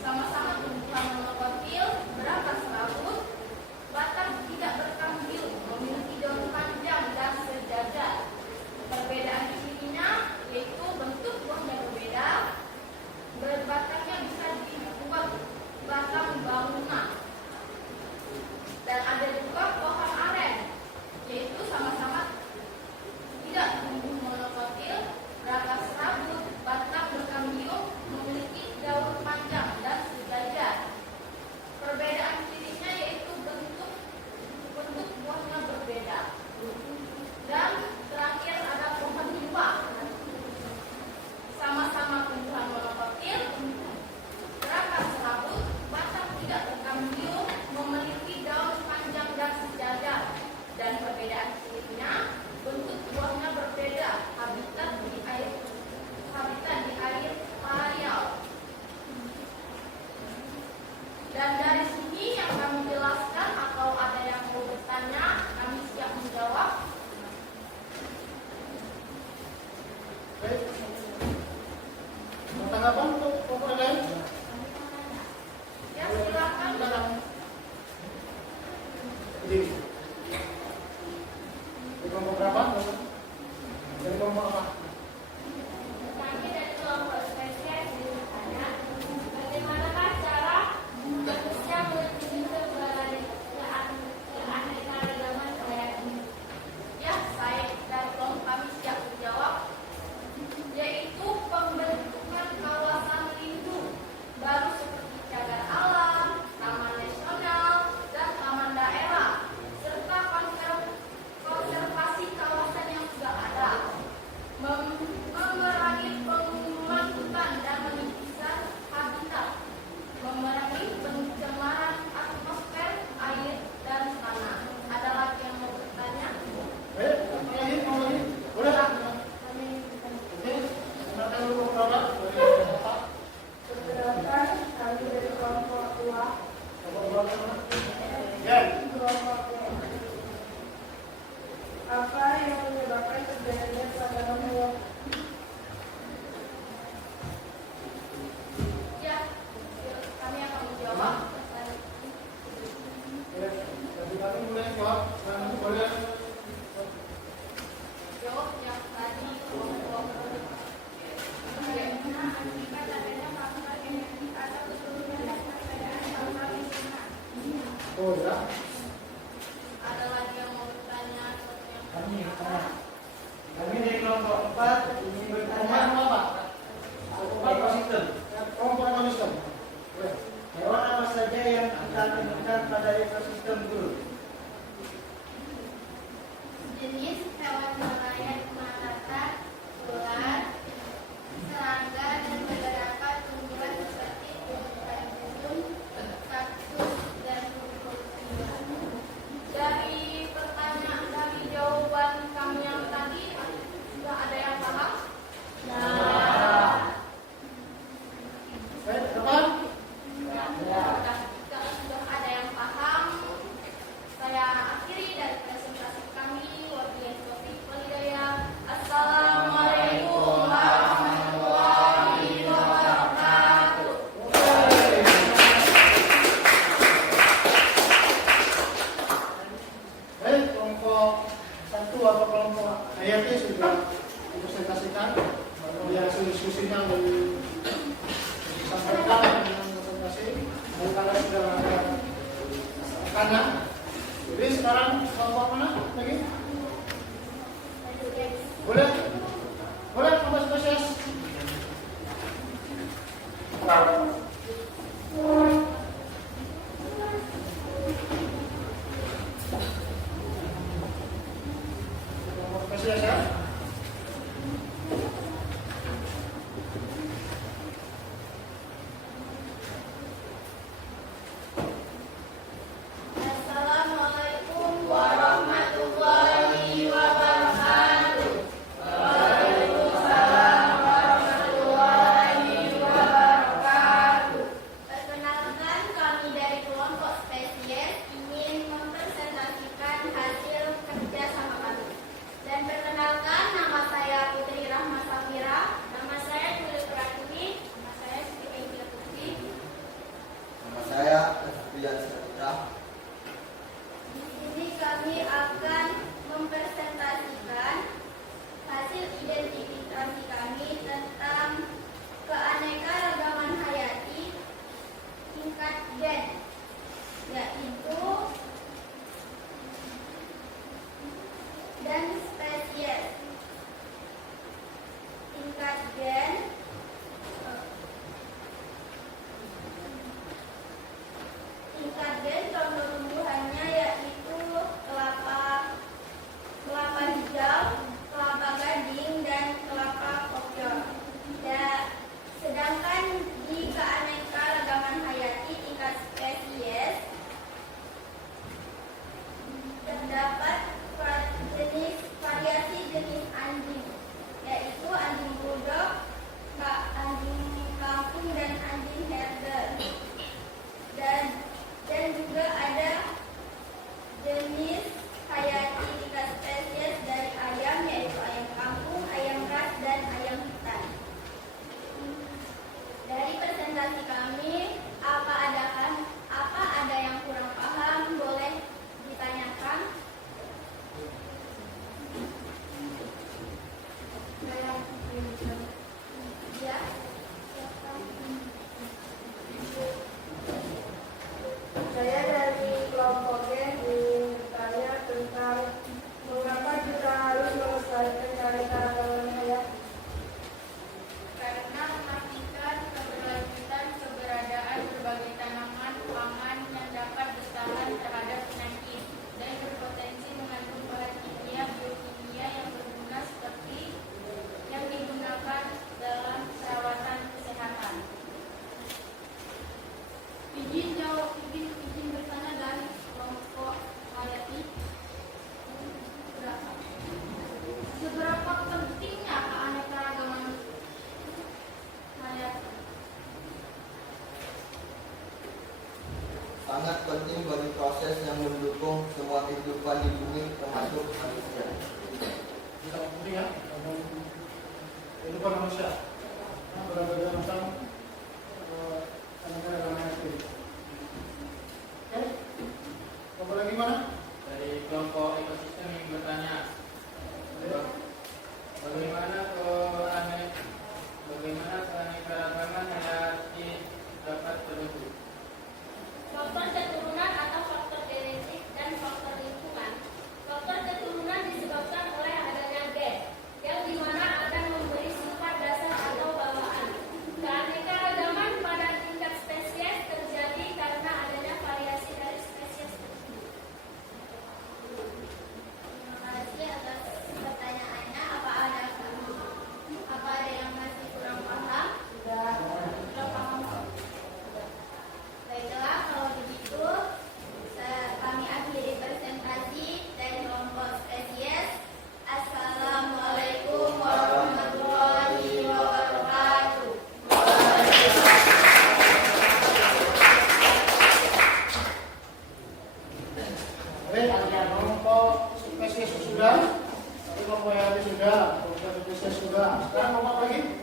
sama-sama tumbuhan monokotil, berakar serabut, batang tidak berkambil, memiliki daun panjang dan sejajar. Perbedaan cirinya yaitu bentuk buahnya berbeda, berbatangnya bisa dibuat batang bangunan. Dan ada juga pohon aren, yaitu sama-sama tidak tumbuh monokotil, berakar serabut, batang berkambium, memiliki daun panjang dan sejajar. Perbedaan cirinya yaitu bentuk buahnya berbeda. Dan terakhir ada pohon nipa, sama-sama tumbuhan monokotil, berakar serabut, batang tidak berkambium, memiliki daun panjang dan sejajar. Dan perbedaan cirinya bentuk buahnya berbeda, habitat di air areal. Dan dari sini yang kami jelaskan, atau ada yang mau bertanya, kami siap menjawab. Baik. Mau tanggapan untuk kelompok lain? Ya, silakan. Silakan. Jadi, dari kelompok berapa? Dari kelompok apa? Kami dari kelompok spesies bertanya, bagaimanakah cara manusia melindungi keanekaragaman hayati? Ya, saya dari kelompok kami siap menjawab, yaitu pembentukan kawasan lindung baru seperti cagar alam, taman nasional, dan taman daerah, serta konservasi kawasan yang sudah ada, memerangi pengumuman hutan dan menipiskan habitat, memerangi pencemaran atmosfer, air, dan tanah. Ada lagi yang mau bertanya? Baik, mau lagi? Boleh? Oke, silakan dulu kelompok berapa? Perkenalkan, kami dari kelompok 2. Kelompok berapa? Ya. Kelompok 2. Apa yang menyebabkan terjadinya peradaban hewan? Ya, kami akan menjawab. Ya, jadi kami boleh jawab dan boleh Jawab yang tadi kelompok. Bagaimana akibat adanya faktor genetik atau keturunan perbedaan sama lingkungan? oh ya. Ada lagi yang mau bertanya? Kami dari kelompok 4 ingin bertanya Kelompok apa? ekosistem. Kelompok ekosistem. Boleh. Hewan apa saja yang kita temukan pada ekosistem guru? Jenis hewan nelayan rata, ular, serangga, dan beberapa tumbuhan seperti tumbuhan gunung, kaktus, dan tumbuhan. Dari pertanyaan, dari jawaban kami yang tadi, sudah ada yang paham? Baik, depan. Kalau sudah ada yang paham, saya akhiri dari presentasi kami. Wabillahi taufiq wal hidayah. Assalamualaikum warahmatullahi wabarakatuh. Baik, kelompok 1 atau kelompok hayati sudah dipresentasikan. Kemudian hasil diskusinya disampaikan dengan presentasi. Dan kalian sudah ada tanya. Jadi sekarang kelompok mana lagi? Boleh? Boleh kelompok spesies? spesies ya. Assalamualaikum warahmatullahi wabarakatuh. Perkenalkan, kami dari kelompok spesies ingin mempresentasikan hasil kerja sama kami. Dan perkenalkan, nama saya Putri Rahma Safira, nama saya Julie Pratwi, nama saya Siti Aintia Putri. Nama saya Febrian Sarita. Di sini kami akan mempresentasikan hasil identifikasi kami tentang keanekaragaman hayati tingkat gen, yaitu dan spesies. Tingkat gen contoh tumbuhannya yaitu kelapa hijau, kelapa gading, dan kelapa kopior. Sedangkan di keanekaragaman hayati tingkat spesies terdapat variasi jenis anjing, yaitu anjing bulldog, anjing kampung, dan anjing herder. Dan juga ada jenis hayati tingkat spesies dari ayam, yaitu ayam kampung, ayam ras, dan ayam hitam. Dari presentasi kami, apa ada yang kurang paham, boleh ditanyakan. Ya. Saya dari kelompok gen ingin bertanya tentang mengapa kita harus melestarikan keanekaragaman hayati. Karena memastikan keberlanjutan keberadaan berbagai tanaman pangan yang dapat bertahan terhadap penyakit dan berpotensi mengandung bahan kimia biokimia yang berguna seperti yang digunakan dalam perawatan kesehatan. Izin bertanya dari kelompok hayati. Seberapa pentingnya keanekaragaman hayati? Sangat penting bagi proses yang mendukung semua kehidupan di bumi termasuk manusia. Kita penting ya. Kehidupan manusia. Berbagai macam keanekaragaman hayati. Oke. Apa lagi mana? Dari kelompok ekosistem yang bertanya, bagaimana keanekaragaman hayati dapat terbentuk? Faktor keturunan atau faktor genetik dan faktor lingkungan. Faktor keturunan disebabkan oleh adanya gen, yang dimana akan memberi sifat dasar atau bawaan. Keanekaragaman pada tingkat spesies terjadi karena adanya variasi dari spesies tersebut. Terima kasih atas pertanyaannya. Apa ada yang masih kurang paham? Sudah paham. Baiklah, kalau begitu kami akhiri presentasi dari kelompok spesies. Assalamualaikum warahmatullahi wabarakatuh. Oke, kelompok spesies sudah, kelompok hayati sudah, kelompok spesies sudah. Sekarang kelompok apa lagi?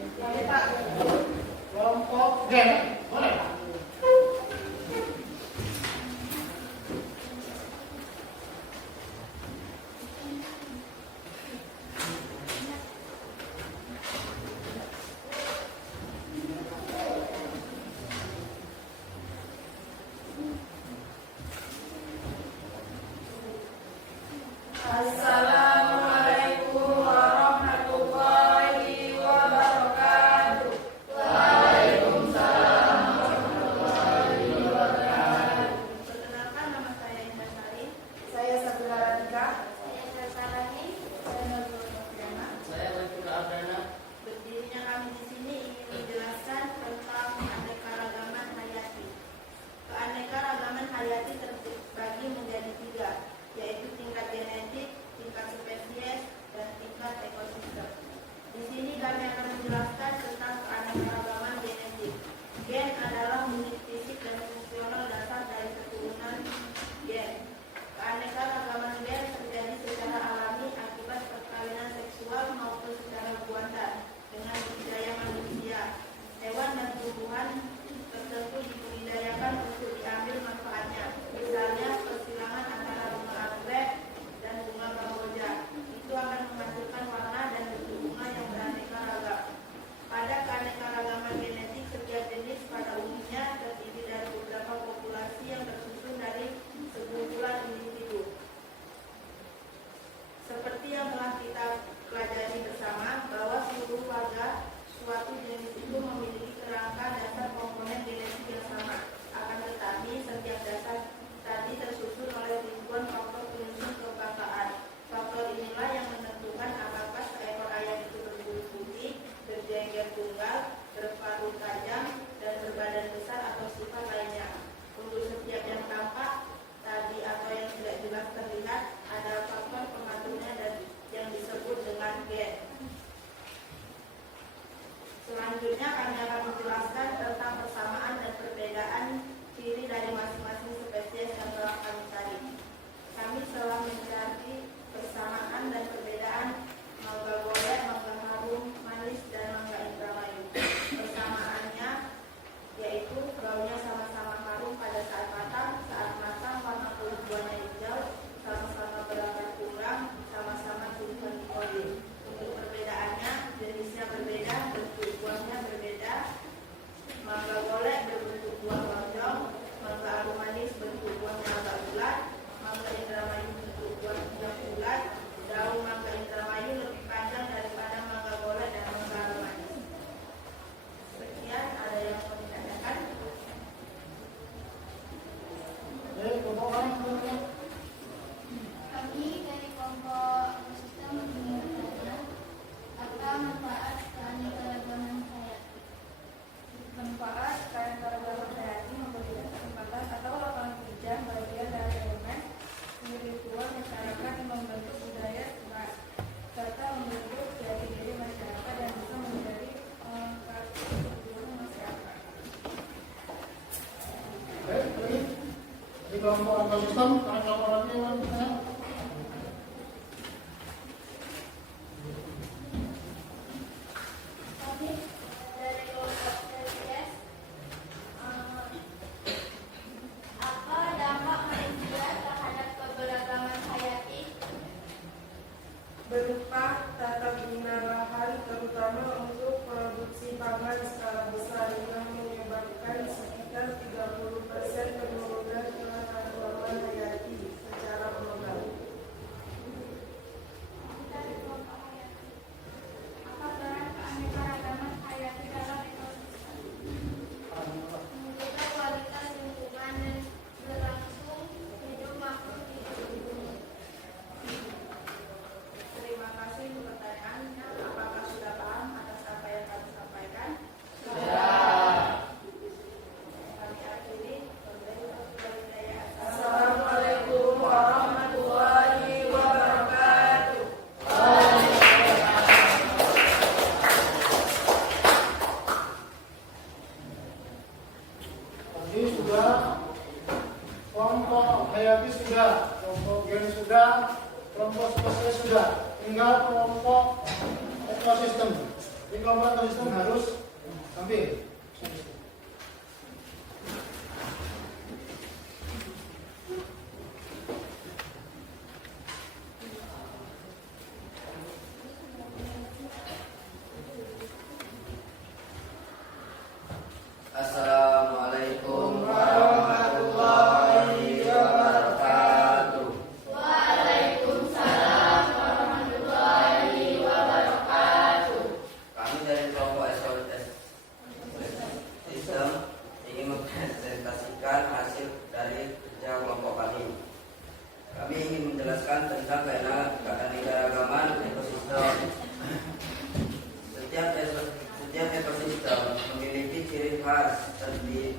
Kelompok gen, boleh? Assalamualaikum warahmatullahi wabarakatuh. Perkenalkan, nama saya Indah Salim. Saya Sabila Radika. Saya Sarani. Saya Nazrul. suatu jenis itu memiliki kerangka dasar komponen genetik yang sama. Akan tetapi, setiap dasar tadi tersusun oleh ribuan faktor penyusun kebanggaan. Faktor inilah yang menentukan apakah seekor ayam itu berbulu putih, berjenggot tunggal, berparuh tajam, dan berbadan besar atau sifat lainnya. Untuk setiap yang tampak tadi atau yang tidak jelas terlihat, ada faktor pengaturnya dan yang disebut dengan gen. Selanjutnya kami akan menjelaskan tentang persamaan dan perbedaan ciri dari masing-masing spesies yang telah kami cari. Kami telah mencari persamaan dan perbedaan mangga golek, mangga harum, manis, dan mangga Indramayu. Persamaannya yaitu baunya sama-sama harum pada saat matang, warna kulit buahnya hijau, sama-sama berakar kurang, sama-sama tumbuhan di koli. Untuk perbedaannya, jenisnya berbeda, bentuk buahnya berbeda. Mangga golek berbentuk buah lonjong, mangga harum manis bentuk buahnya agak bulat, mangga Indramayu bentuk buah yang bulat. Daun mangga Indramayu lebih panjang daripada mangga golek dan mangga harum manis. Sekian, ada yang mau ditanyakan? Kelompok orang kemudian. Kami dari kelompok ekosistem ingin bertanya, apa manfaat keanekaragaman hayati? Manfaat keanekaragaman hayati memberikan kesempatan atau lapangan kerja bagian dari elemen individual masyarakat yang membentuk budaya serta membentuk jati diri masyarakat dan bisa menjadi pelengkap seluruh masyarakat. Di kelompok ekosistem, karena kelompok orangnya yang mana? Kami dari kelompok spesies, apa dampak manusia terhadap keberagaman hayati? Berupa tata guna lahan terutama untuk produksi pangan skala besar yang menyebabkan sekitar 30% penurunan keanekaragaman hayati secara global. Dari kelompok hayati, apa peran keanekaragaman hayati dalam ekosistem? Menjaga kualitas lingkungan dan berlangsung hidup makhluk hidup di bumi. Terima kasih untuk pertanyaannya. Apakah sudah paham atas apa yang kami sampaikan? Kami akhiri. Assalamualaikum warahmatullahi wabarakatuh. Tadi sudah, kelompok hayati sudah, kelompok gen sudah, kelompok spesies sudah, tinggal kelompok ekosistem. Di kelompok ekosistem harus ambil. Assalamualaikum warahmatullahi wabarakatuh. Waalaikumsalam warahmatullahi wabarakatuh. Kami dari kelompok ekosistem ingin mempresentasikan hasil dari kerja kelompok kami. Kami ingin menjelaskan tentang keanekaragaman ekosistem. Setiap ekosistem memiliki ciri khas tersendiri.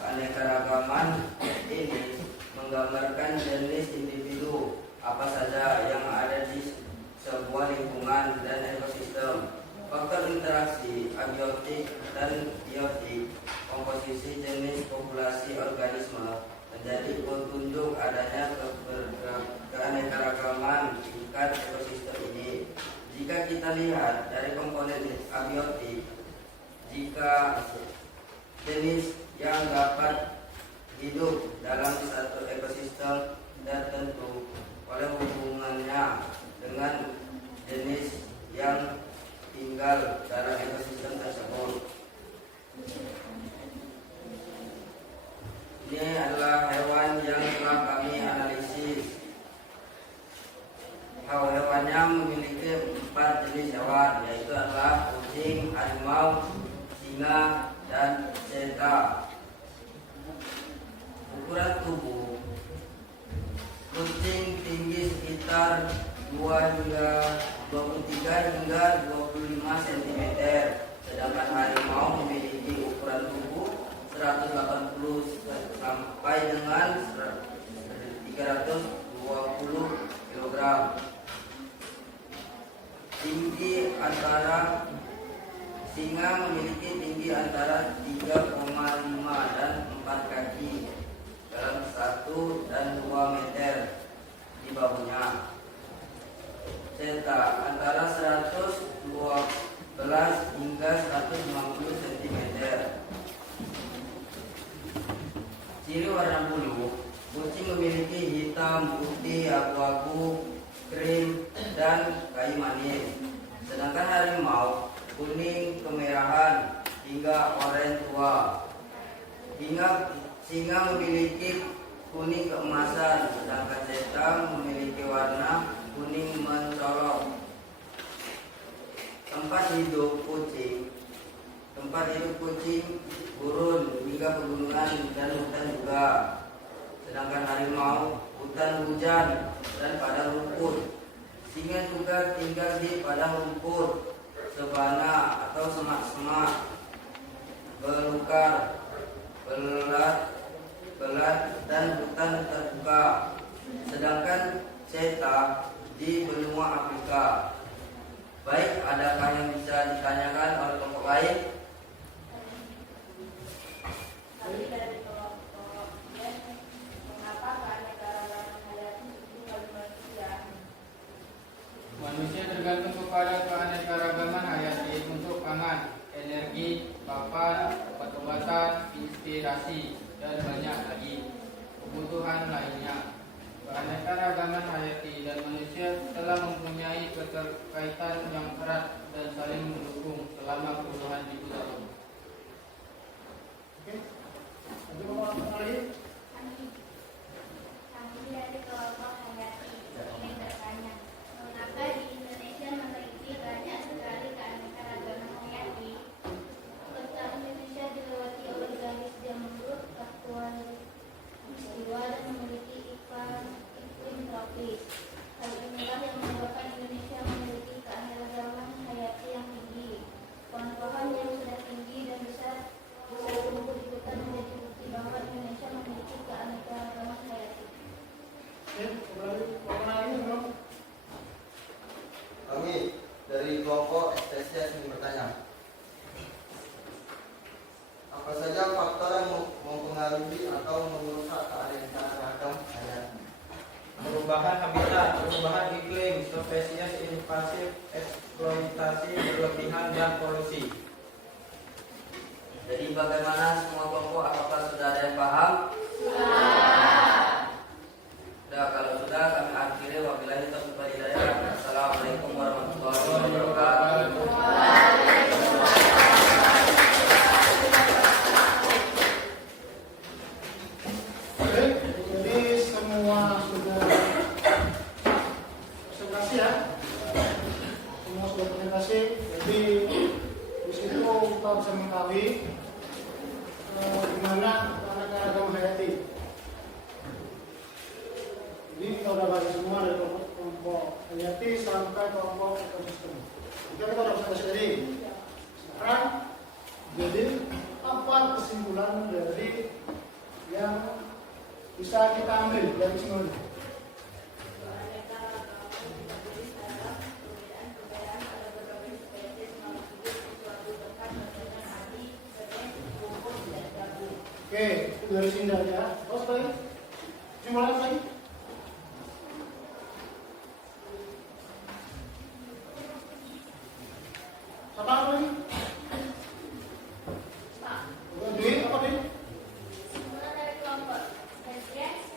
Keanekaragaman ini menggambarkan jenis individu apa saja yang ada di sebuah lingkungan dan ekosistem. Faktor interaksi abiotik dan biotik, komposisi jenis populasi organisme menjadi petunjuk adanya keanekaragaman tingkat ekosistem ini. Jika kita lihat dari komponen abiotik, jika jenis yang dapat hidup dalam satu ekosistem tertentu oleh hubungannya dengan jenis yang tinggal dalam ekosistem tersebut. Ini adalah hewan yang telah kami analisis. Hewannya memiliki 4 jenis hewan, yaitu adalah kucing, harimau, singa, dan cheetah. Ukuran tubuh kucing tinggi sekitar 23 hingga 25 cm, sedangkan harimau memiliki ukuran tubuh 180 sampai dengan 320 kg. Tinggi antara singa memiliki tinggi antara 3,5 dan 4 kaki dalam 1 dan 2 meter di bahunya. Cheetah antara 112 hingga 150 cm. Ciri warna bulu, kucing memiliki hitam, putih, abu-abu, krim, dan kayu manis. Sedangkan harimau kuning, kemerahan, hingga oranye tua. Singa memiliki kuning keemasan, sedangkan cheetah memiliki warna kuning mencolok. Tempat hidup kucing gurun hingga pegunungan dan hutan juga. Sedangkan harimau hutan hujan dan padang rumput. Singa juga tinggal di padang rumput, sabana atau semak-semak, belukar, belat dan hutan terbuka. Sedangkan cheetah di benua Afrika. Baik, adakah yang bisa ditanyakan oleh kelompok lain? Kami dari kelompok Y, mengapa keanekaragaman hayati itu bagi manusia? Manusia tergantung kepada keanekaragaman hayati untuk pangan, energi, papan, obat-obatan, inspirasi, dan banyak lagi kebutuhan lainnya. Keanekaragaman hayati dan manusia telah mempunyai keterkaitan yang erat dan saling mendukung selama puluhan ribu tahun. Oke. Ada mau lagi? Kami dari kelompok hayati ingin bertanya, mengapa di Indonesia memiliki banyak sekali keanekaragaman hayati? Kota Indonesia dilewati oleh garis jamrut, khatulistiwa, dan memiliki iklim tropis. Hal inilah yang menyebabkan Indonesia memiliki keanekaragaman hayati yang tinggi. Pohon-pohon yang sudah tinggi dan besar bisa tumbuh di hutan menjadi bukti bahwa Indonesia memiliki keanekaragaman hayati. Oke, lagi belum? Kami dari kelompok spesies ingin bertanya, apa saja faktor yang mempengaruhi atau merusak keanekaragaman hayati? Perubahan habitat, perubahan iklim, spesies invasif, eksploitasi berlebihan, dan polusi. Jadi bagaimana semua kelompok? Apakah sudah ada yang paham? Sudah, kalau sudah kami akhiri. Wabillahi taufiq wal hidayah. Assalamualaikum warahmatullahi wabarakatuh. Oke, jadi semua sudah presentasi ya. Semua sudah presentasi. Jadi di situ kita bisa mengetahui gimana keanekaragaman hayati. Jadi kita udah bahas semua dari kelompok hayati sampai kelompok ekosistem. Kita udah presentasi tadi. Sekarang jadi apa kesimpulan dari yang bisa kita ambil dari semuanya? Oke, itu dari Sinda ya. Terus lagi? Kesimpulan lagi? Apa lagi? Dwi, apa Dwi? Kesimpulan dari kelompok spesies,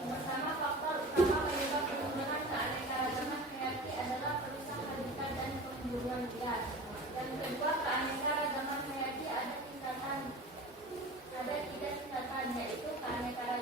pertama, faktor utama penyebab penurunan keanekaragaman hayati adalah perusahaan habitat dan pemburuan liar. Yang kedua, keanekaragaman hayati ada tiga tingkatan, yaitu keanekaragaman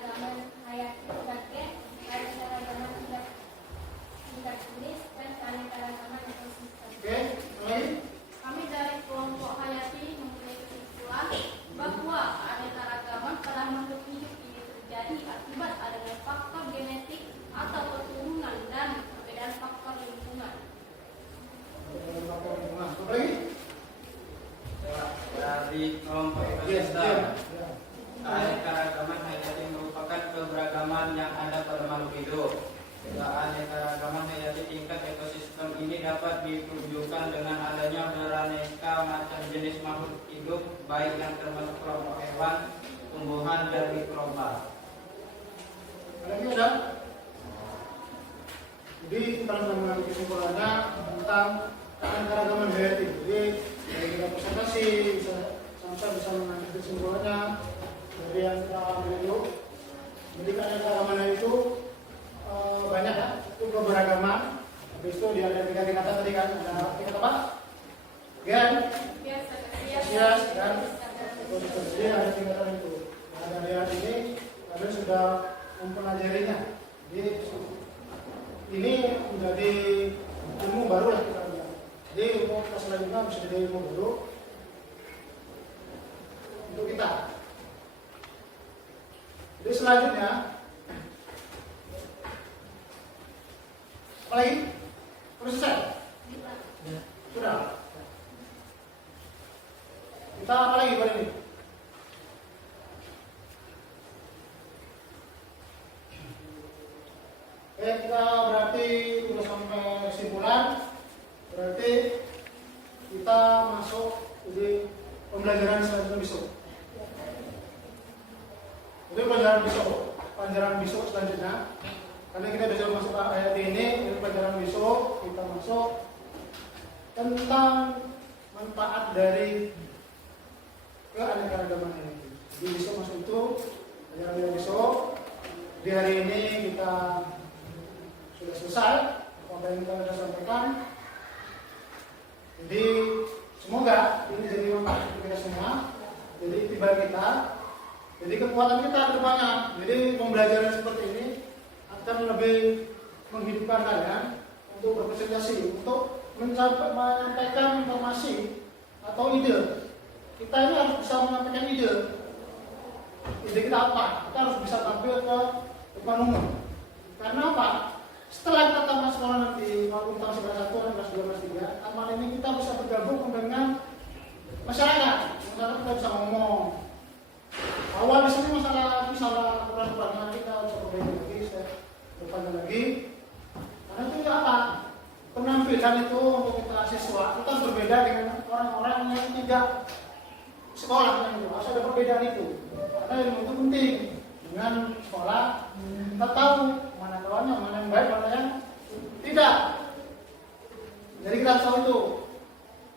dapat ditunjukkan dengan adanya beraneka macam jenis makhluk hidup, baik yang termasuk kelompok hewan, tumbuhan, dan mikroba. Lagi ada? Jadi kita sudah mengambil kesimpulannya tentang keanekaragaman hayati. Jadi dari kita presentasi sampai bisa mengambil kesimpulannya dari yang kita ambil itu. Jadi keanekaragaman itu banyak ya, itu keberagaman. Habis itu dia ada 3 tingkatan tadi kan, ada tingkat apa? Gen, spesies, dan ekosistem. Jadi ada tingkatan itu. Nah, dari hari ini kalian sudah mempelajarinya. Jadi ini menjadi ilmu baru lah kita bilang. Jadi ilmu selanjutnya bisa jadi ilmu baru untuk kita. Jadi selanjutnya apa lagi? Sudah selesai? Sudah. Kita apa lagi hari ini? Kita berarti sudah sampai kesimpulan. Berarti kita masuk di pembelajaran selanjutnya besok. Jadi pelajaran besok selanjutnya. Karena kita bisa masuk ayat ini, pelajaran besok kita masuk tentang manfaat dari keanekaragaman ini. Jadi besok masuk itu pelajaran besok. Di hari ini kita sudah selesai apa yang kita sudah sampaikan. Jadi semoga ini jadi manfaat untuk kita semua. Jadi tiba kita, jadi kekuatan kita ke depannya. Jadi pembelajaran seperti ini akan lebih menghidupkan kalian untuk berpresentasi, untuk menyampaikan informasi atau ide. Kita ini harus bisa menyampaikan ide. Ide kita apa? Kita harus bisa tampil ke depan umum. Karena apa? Setelah kita tamat sekolah nanti, walaupun tahun kelas 1, kelas 2, kelas 3, tamat ini kita bisa bergabung dengan masyarakat. Masyarakat kita bisa ngomong. Awal di sini masalah aturan-aturannya kita bisa perbaiki lagi, depannya lagi. Karena itu apa? Penampilan itu untuk kita siswa kita berbeda dengan orang-orang yang tidak sekolah itu. Harus ada perbedaan itu. Karena ilmu itu penting. Dengan sekolah kita tahu mana kawannya, mana yang baik, mana yang tidak. Jadi kita harus tahu itu.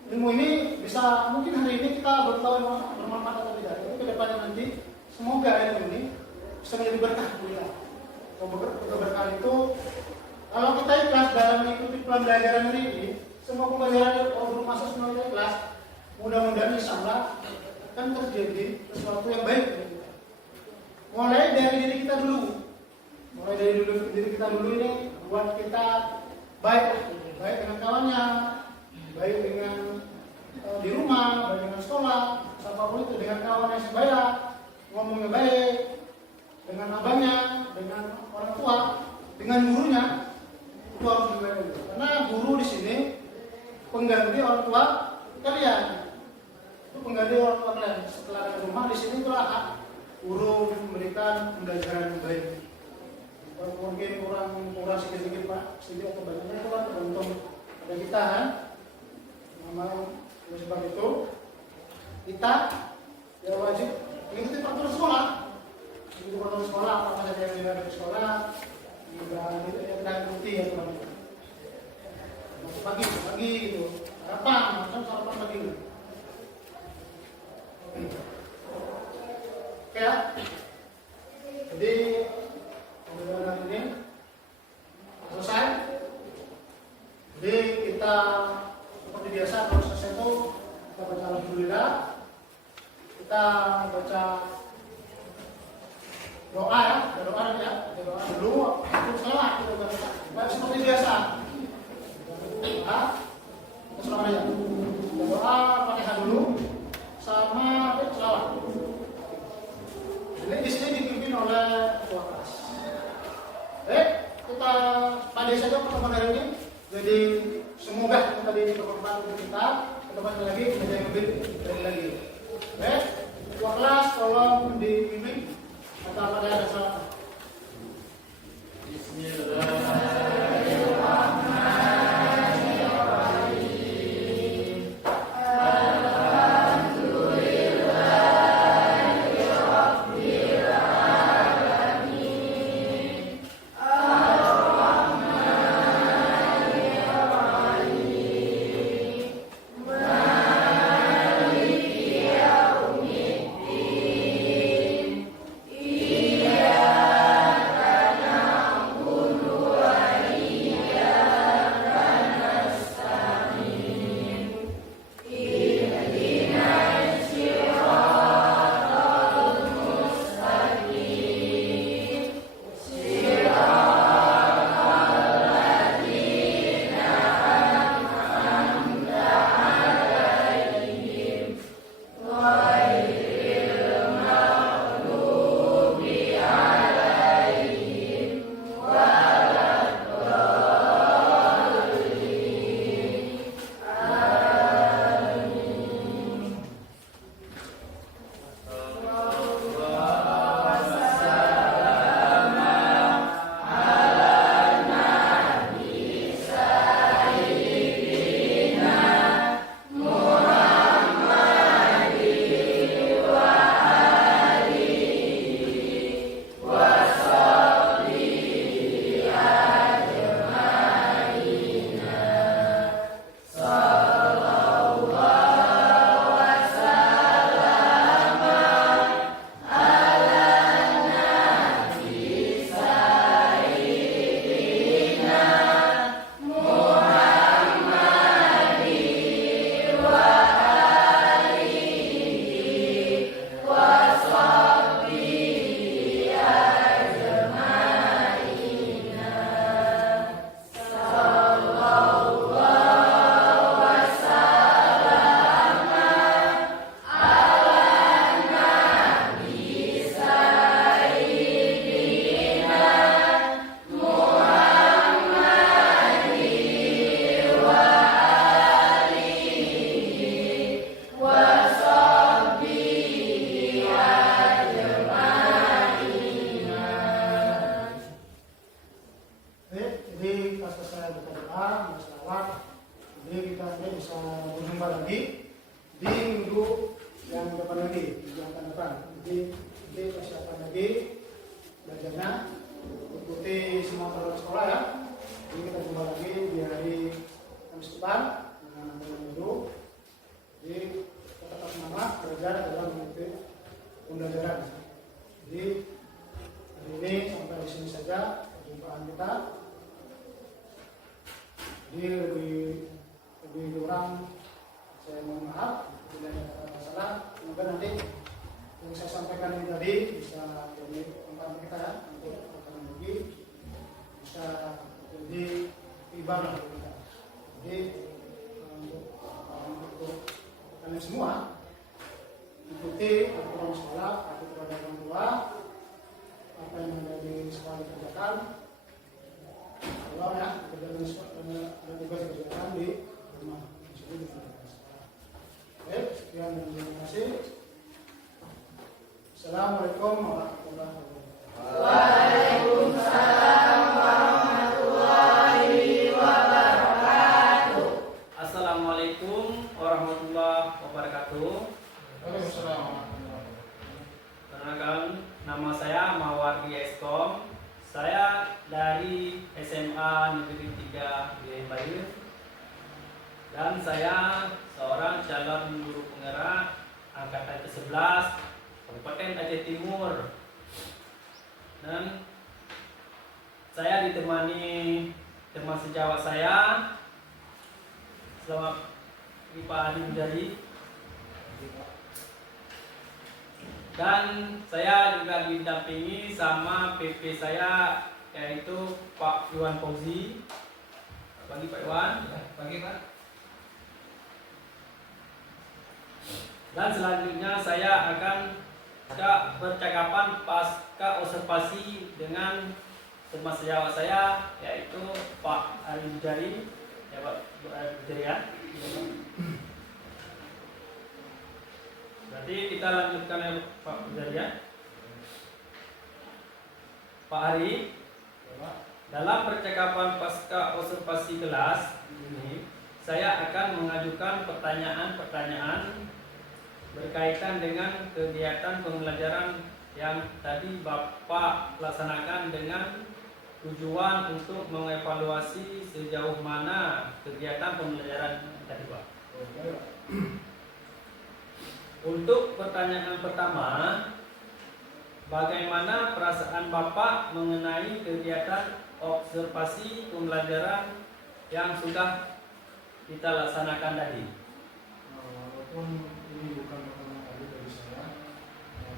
Ilmu ini bisa mungkin hari ini kita belum tahu bermanfaat atau tidak. Tapi kedepannya nanti semoga ilmu ini bisa menjadi berkah kita. Keberkahan itu kalau kita ikhlas dalam mengikuti pembelajaran ini, semua pembelajaran belum masuk semua ikhlas, mudah-mudahan insyaallah akan terjadi sesuatu yang baik. Mulai dari diri kita dulu. Mulai dari diri kita dulu ini buat kita baik dengan kawannya, baik dengan di rumah, baik dengan sekolah, siapapun itu, dengan kawan yang sebaya, ngomongnya baik, dengan abangnya, dengan orang tua, dengan gurunya, itu harus dibaik. Karena guru di sini pengganti orang tua kalian. Itu pengganti orang tua kalian. Setelah di rumah di sini itulah hak guru memberikan pembelajaran yang baik. Mungkin kurang sedikit Pak, sedikit atau banyaknya itu kan tergantung pada kita kan. Oleh sebab itu kita ya wajib mengikuti peraturan sekolah. Mengikuti peraturan sekolah apa saja yang ada di sekolah juga kita ikuti ya teman-teman. Masuk pagi gitu. Sarapan, macam sarapan pagi. Oke ya. Jadi pembelajaran ini selesai. Jadi kita seperti biasa kalau selesai itu kita baca alhamdulillah, kita baca doa ya, doa dulu, terus selawat kita baca seperti biasa. Doa, terus selawat aja. Doa Fatihah dulu, sama selawat. Ini di sini dipimpin oleh ketua kelas. Kita pandai saja pertemuan hari ini. Jadi semoga kita tadi bermanfaat untuk kita. Kedepan lagi kita yang lebih dari lagi. Ketua kelas tolong dibimbing atau pada ada salah. Bismillahirrahmanirrahim. Jadi pas saya berdoa, berselawat, jadi kita nanti bisa berjumpa lagi di minggu yang depan lagi, yang akan depan. Jadi persiapan lagi belajarnya, ikuti semua peraturan sekolah ya. Jadi kita jumpa lagi di hari Kamis depan dengan teman dulu. Jadi tetap semangat belajar dalam mengikuti pembelajaran. Jadi hari ini sampai di sini saja perjumpaan kita. Jadi lebih kurang saya mohon maaf bila ada masalah. Semoga nanti yang saya sampaikan ini tadi bisa jadi tempat kita ya untuk teknologi bisa jadi ibadah bagi kita. Jadi untuk kalian semua ikuti aturan sekolah, aturan orang tua, apa yang menjadi sekolah dikerjakan. Kalau ya kerjaan dan tugas kerjaan di rumah di sekolah. Baik, sekian dan terima kasih. Assalamualaikum warahmatullahi wabarakatuh. Waalaikumsalam warahmatullahi wabarakatuh. Assalamualaikum warahmatullahi wabarakatuh. Waalaikumsalam. Perkenalkan, nama saya Mawardi Eskom. Saya dari SMA Negeri 3 Wilayah Bayu. Dan saya seorang calon guru penggerak angkatan ke-11 Kabupaten Aceh Timur. Dan saya ditemani teman sejawat saya selama Pak Adi Mujadi. Dan saya juga didampingi sama PP saya yaitu Pak Iwan Fauzi. Bagi Pak Iwan, bagi Pak. Dan selanjutnya saya akan percakapan pasca observasi dengan teman sejawat saya yaitu Pak Ari Mujari. Ya Pak Mujari ya. Berarti kita lanjutkan ya Pak Mujari ya. Pak Ari, dalam percakapan pasca observasi kelas ini saya akan mengajukan pertanyaan-pertanyaan berkaitan dengan kegiatan pembelajaran yang tadi Bapak laksanakan dengan tujuan untuk mengevaluasi sejauh mana kegiatan pembelajaran tadi Pak. Untuk pertanyaan pertama, bagaimana perasaan Bapak mengenai kegiatan observasi pembelajaran yang sudah kita laksanakan tadi? Walaupun ini bukan pertama kali dari saya,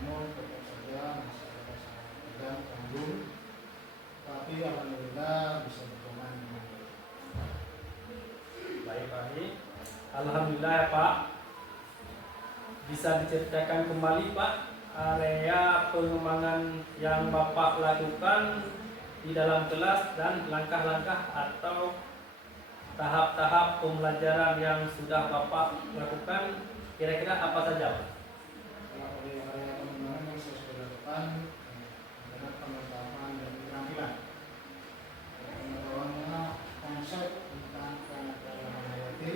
namun tetap saja masih ada perbedaan tanggung, tapi alhamdulillah bisa berkembang dengan baik. Baik Pak Ari, alhamdulillah ya Pak. Bisa diceritakan kembali Pak area pengembangan yang Bapak lakukan di dalam kelas dan langkah-langkah atau tahap-tahap pembelajaran yang sudah Bapak lakukan kira-kira apa saja Pak? Kalau dari area pengembangan yang saya sudah lakukan adalah pengembangan dan keterampilan. Pengetahuannya konsep tentang keterampilan hayati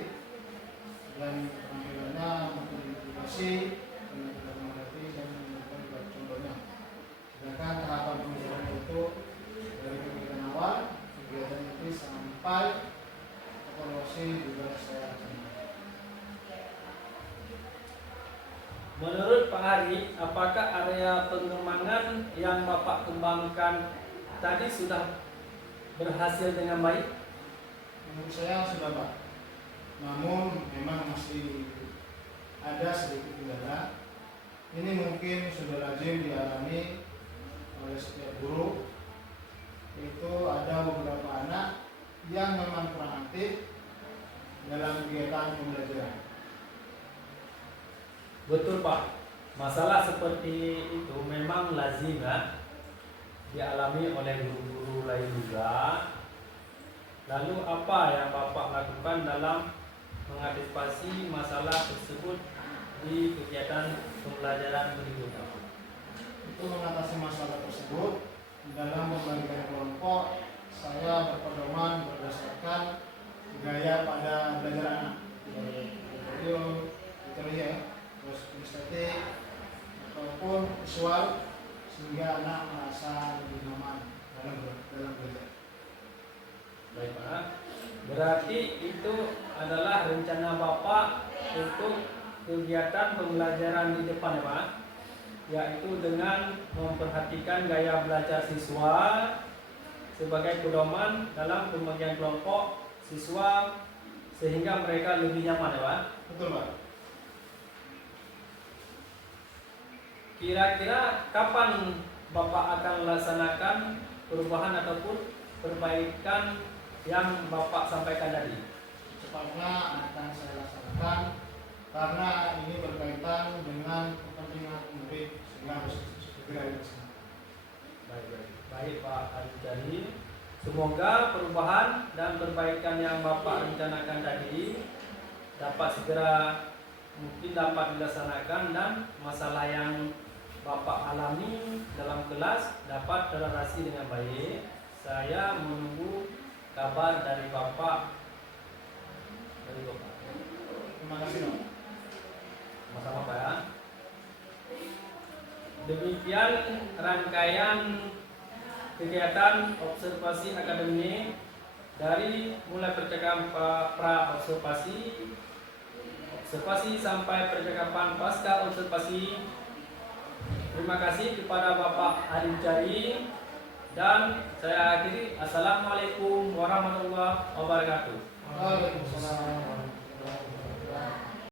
dan keterampilannya mengidentifikasi keterampilan hayati dan memberikan contohnya. Sedangkan tahapan pembelajaran itu dari kegiatan awal, kegiatan itu sampai evaluasi juga saya lakukan. Menurut Pak Hari, apakah area pengembangan yang Bapak kembangkan tadi sudah berhasil dengan baik? Menurut saya sudah Pak. Namun memang masih ada sedikit kendala. Ini mungkin sudah lazim dialami oleh setiap guru. Itu ada beberapa anak yang memang kurang aktif dalam kegiatan pembelajaran. Betul Pak, masalah seperti itu memang lazim ya dialami oleh guru-guru lain juga. Lalu apa yang Bapak lakukan dalam mengantisipasi masalah tersebut di kegiatan pembelajaran berikutnya? Itu mengatasi masalah tersebut dalam pembagian kelompok saya berpedoman berdasarkan gaya pada belajar anak. Video, ya, terus kinestetik ataupun visual sehingga anak merasa lebih nyaman dalam belajar. Baik Pak. Berarti itu adalah rencana Bapak untuk kegiatan pembelajaran di depan ya Pak, yaitu dengan memperhatikan gaya belajar siswa sebagai pedoman dalam pembagian kelompok siswa sehingga mereka lebih nyaman ya Pak. Betul Pak. Kira-kira kapan Bapak akan melaksanakan perubahan ataupun perbaikan yang Bapak sampaikan tadi? Cepatnya akan saya laksanakan karena ini berkaitan dengan kepentingan murid sehingga harus segera dilaksanakan. Baik Pak Arijani. Semoga perubahan dan perbaikan yang Bapak rencanakan tadi dapat segera dilaksanakan dan masalah yang Bapak alami dalam kelas dapat teratasi dengan baik. Saya menunggu kabar dari Bapak. Terima kasih Pak. Sama-sama Pak ya. Demikian rangkaian kegiatan observasi akademik dari mulai percakapan pra-observasi, observasi sampai percakapan pasca observasi. Terima kasih kepada Bapak Arijani dan saya akhiri. Assalamualaikum warahmatullahi wabarakatuh. Waalaikumsalam.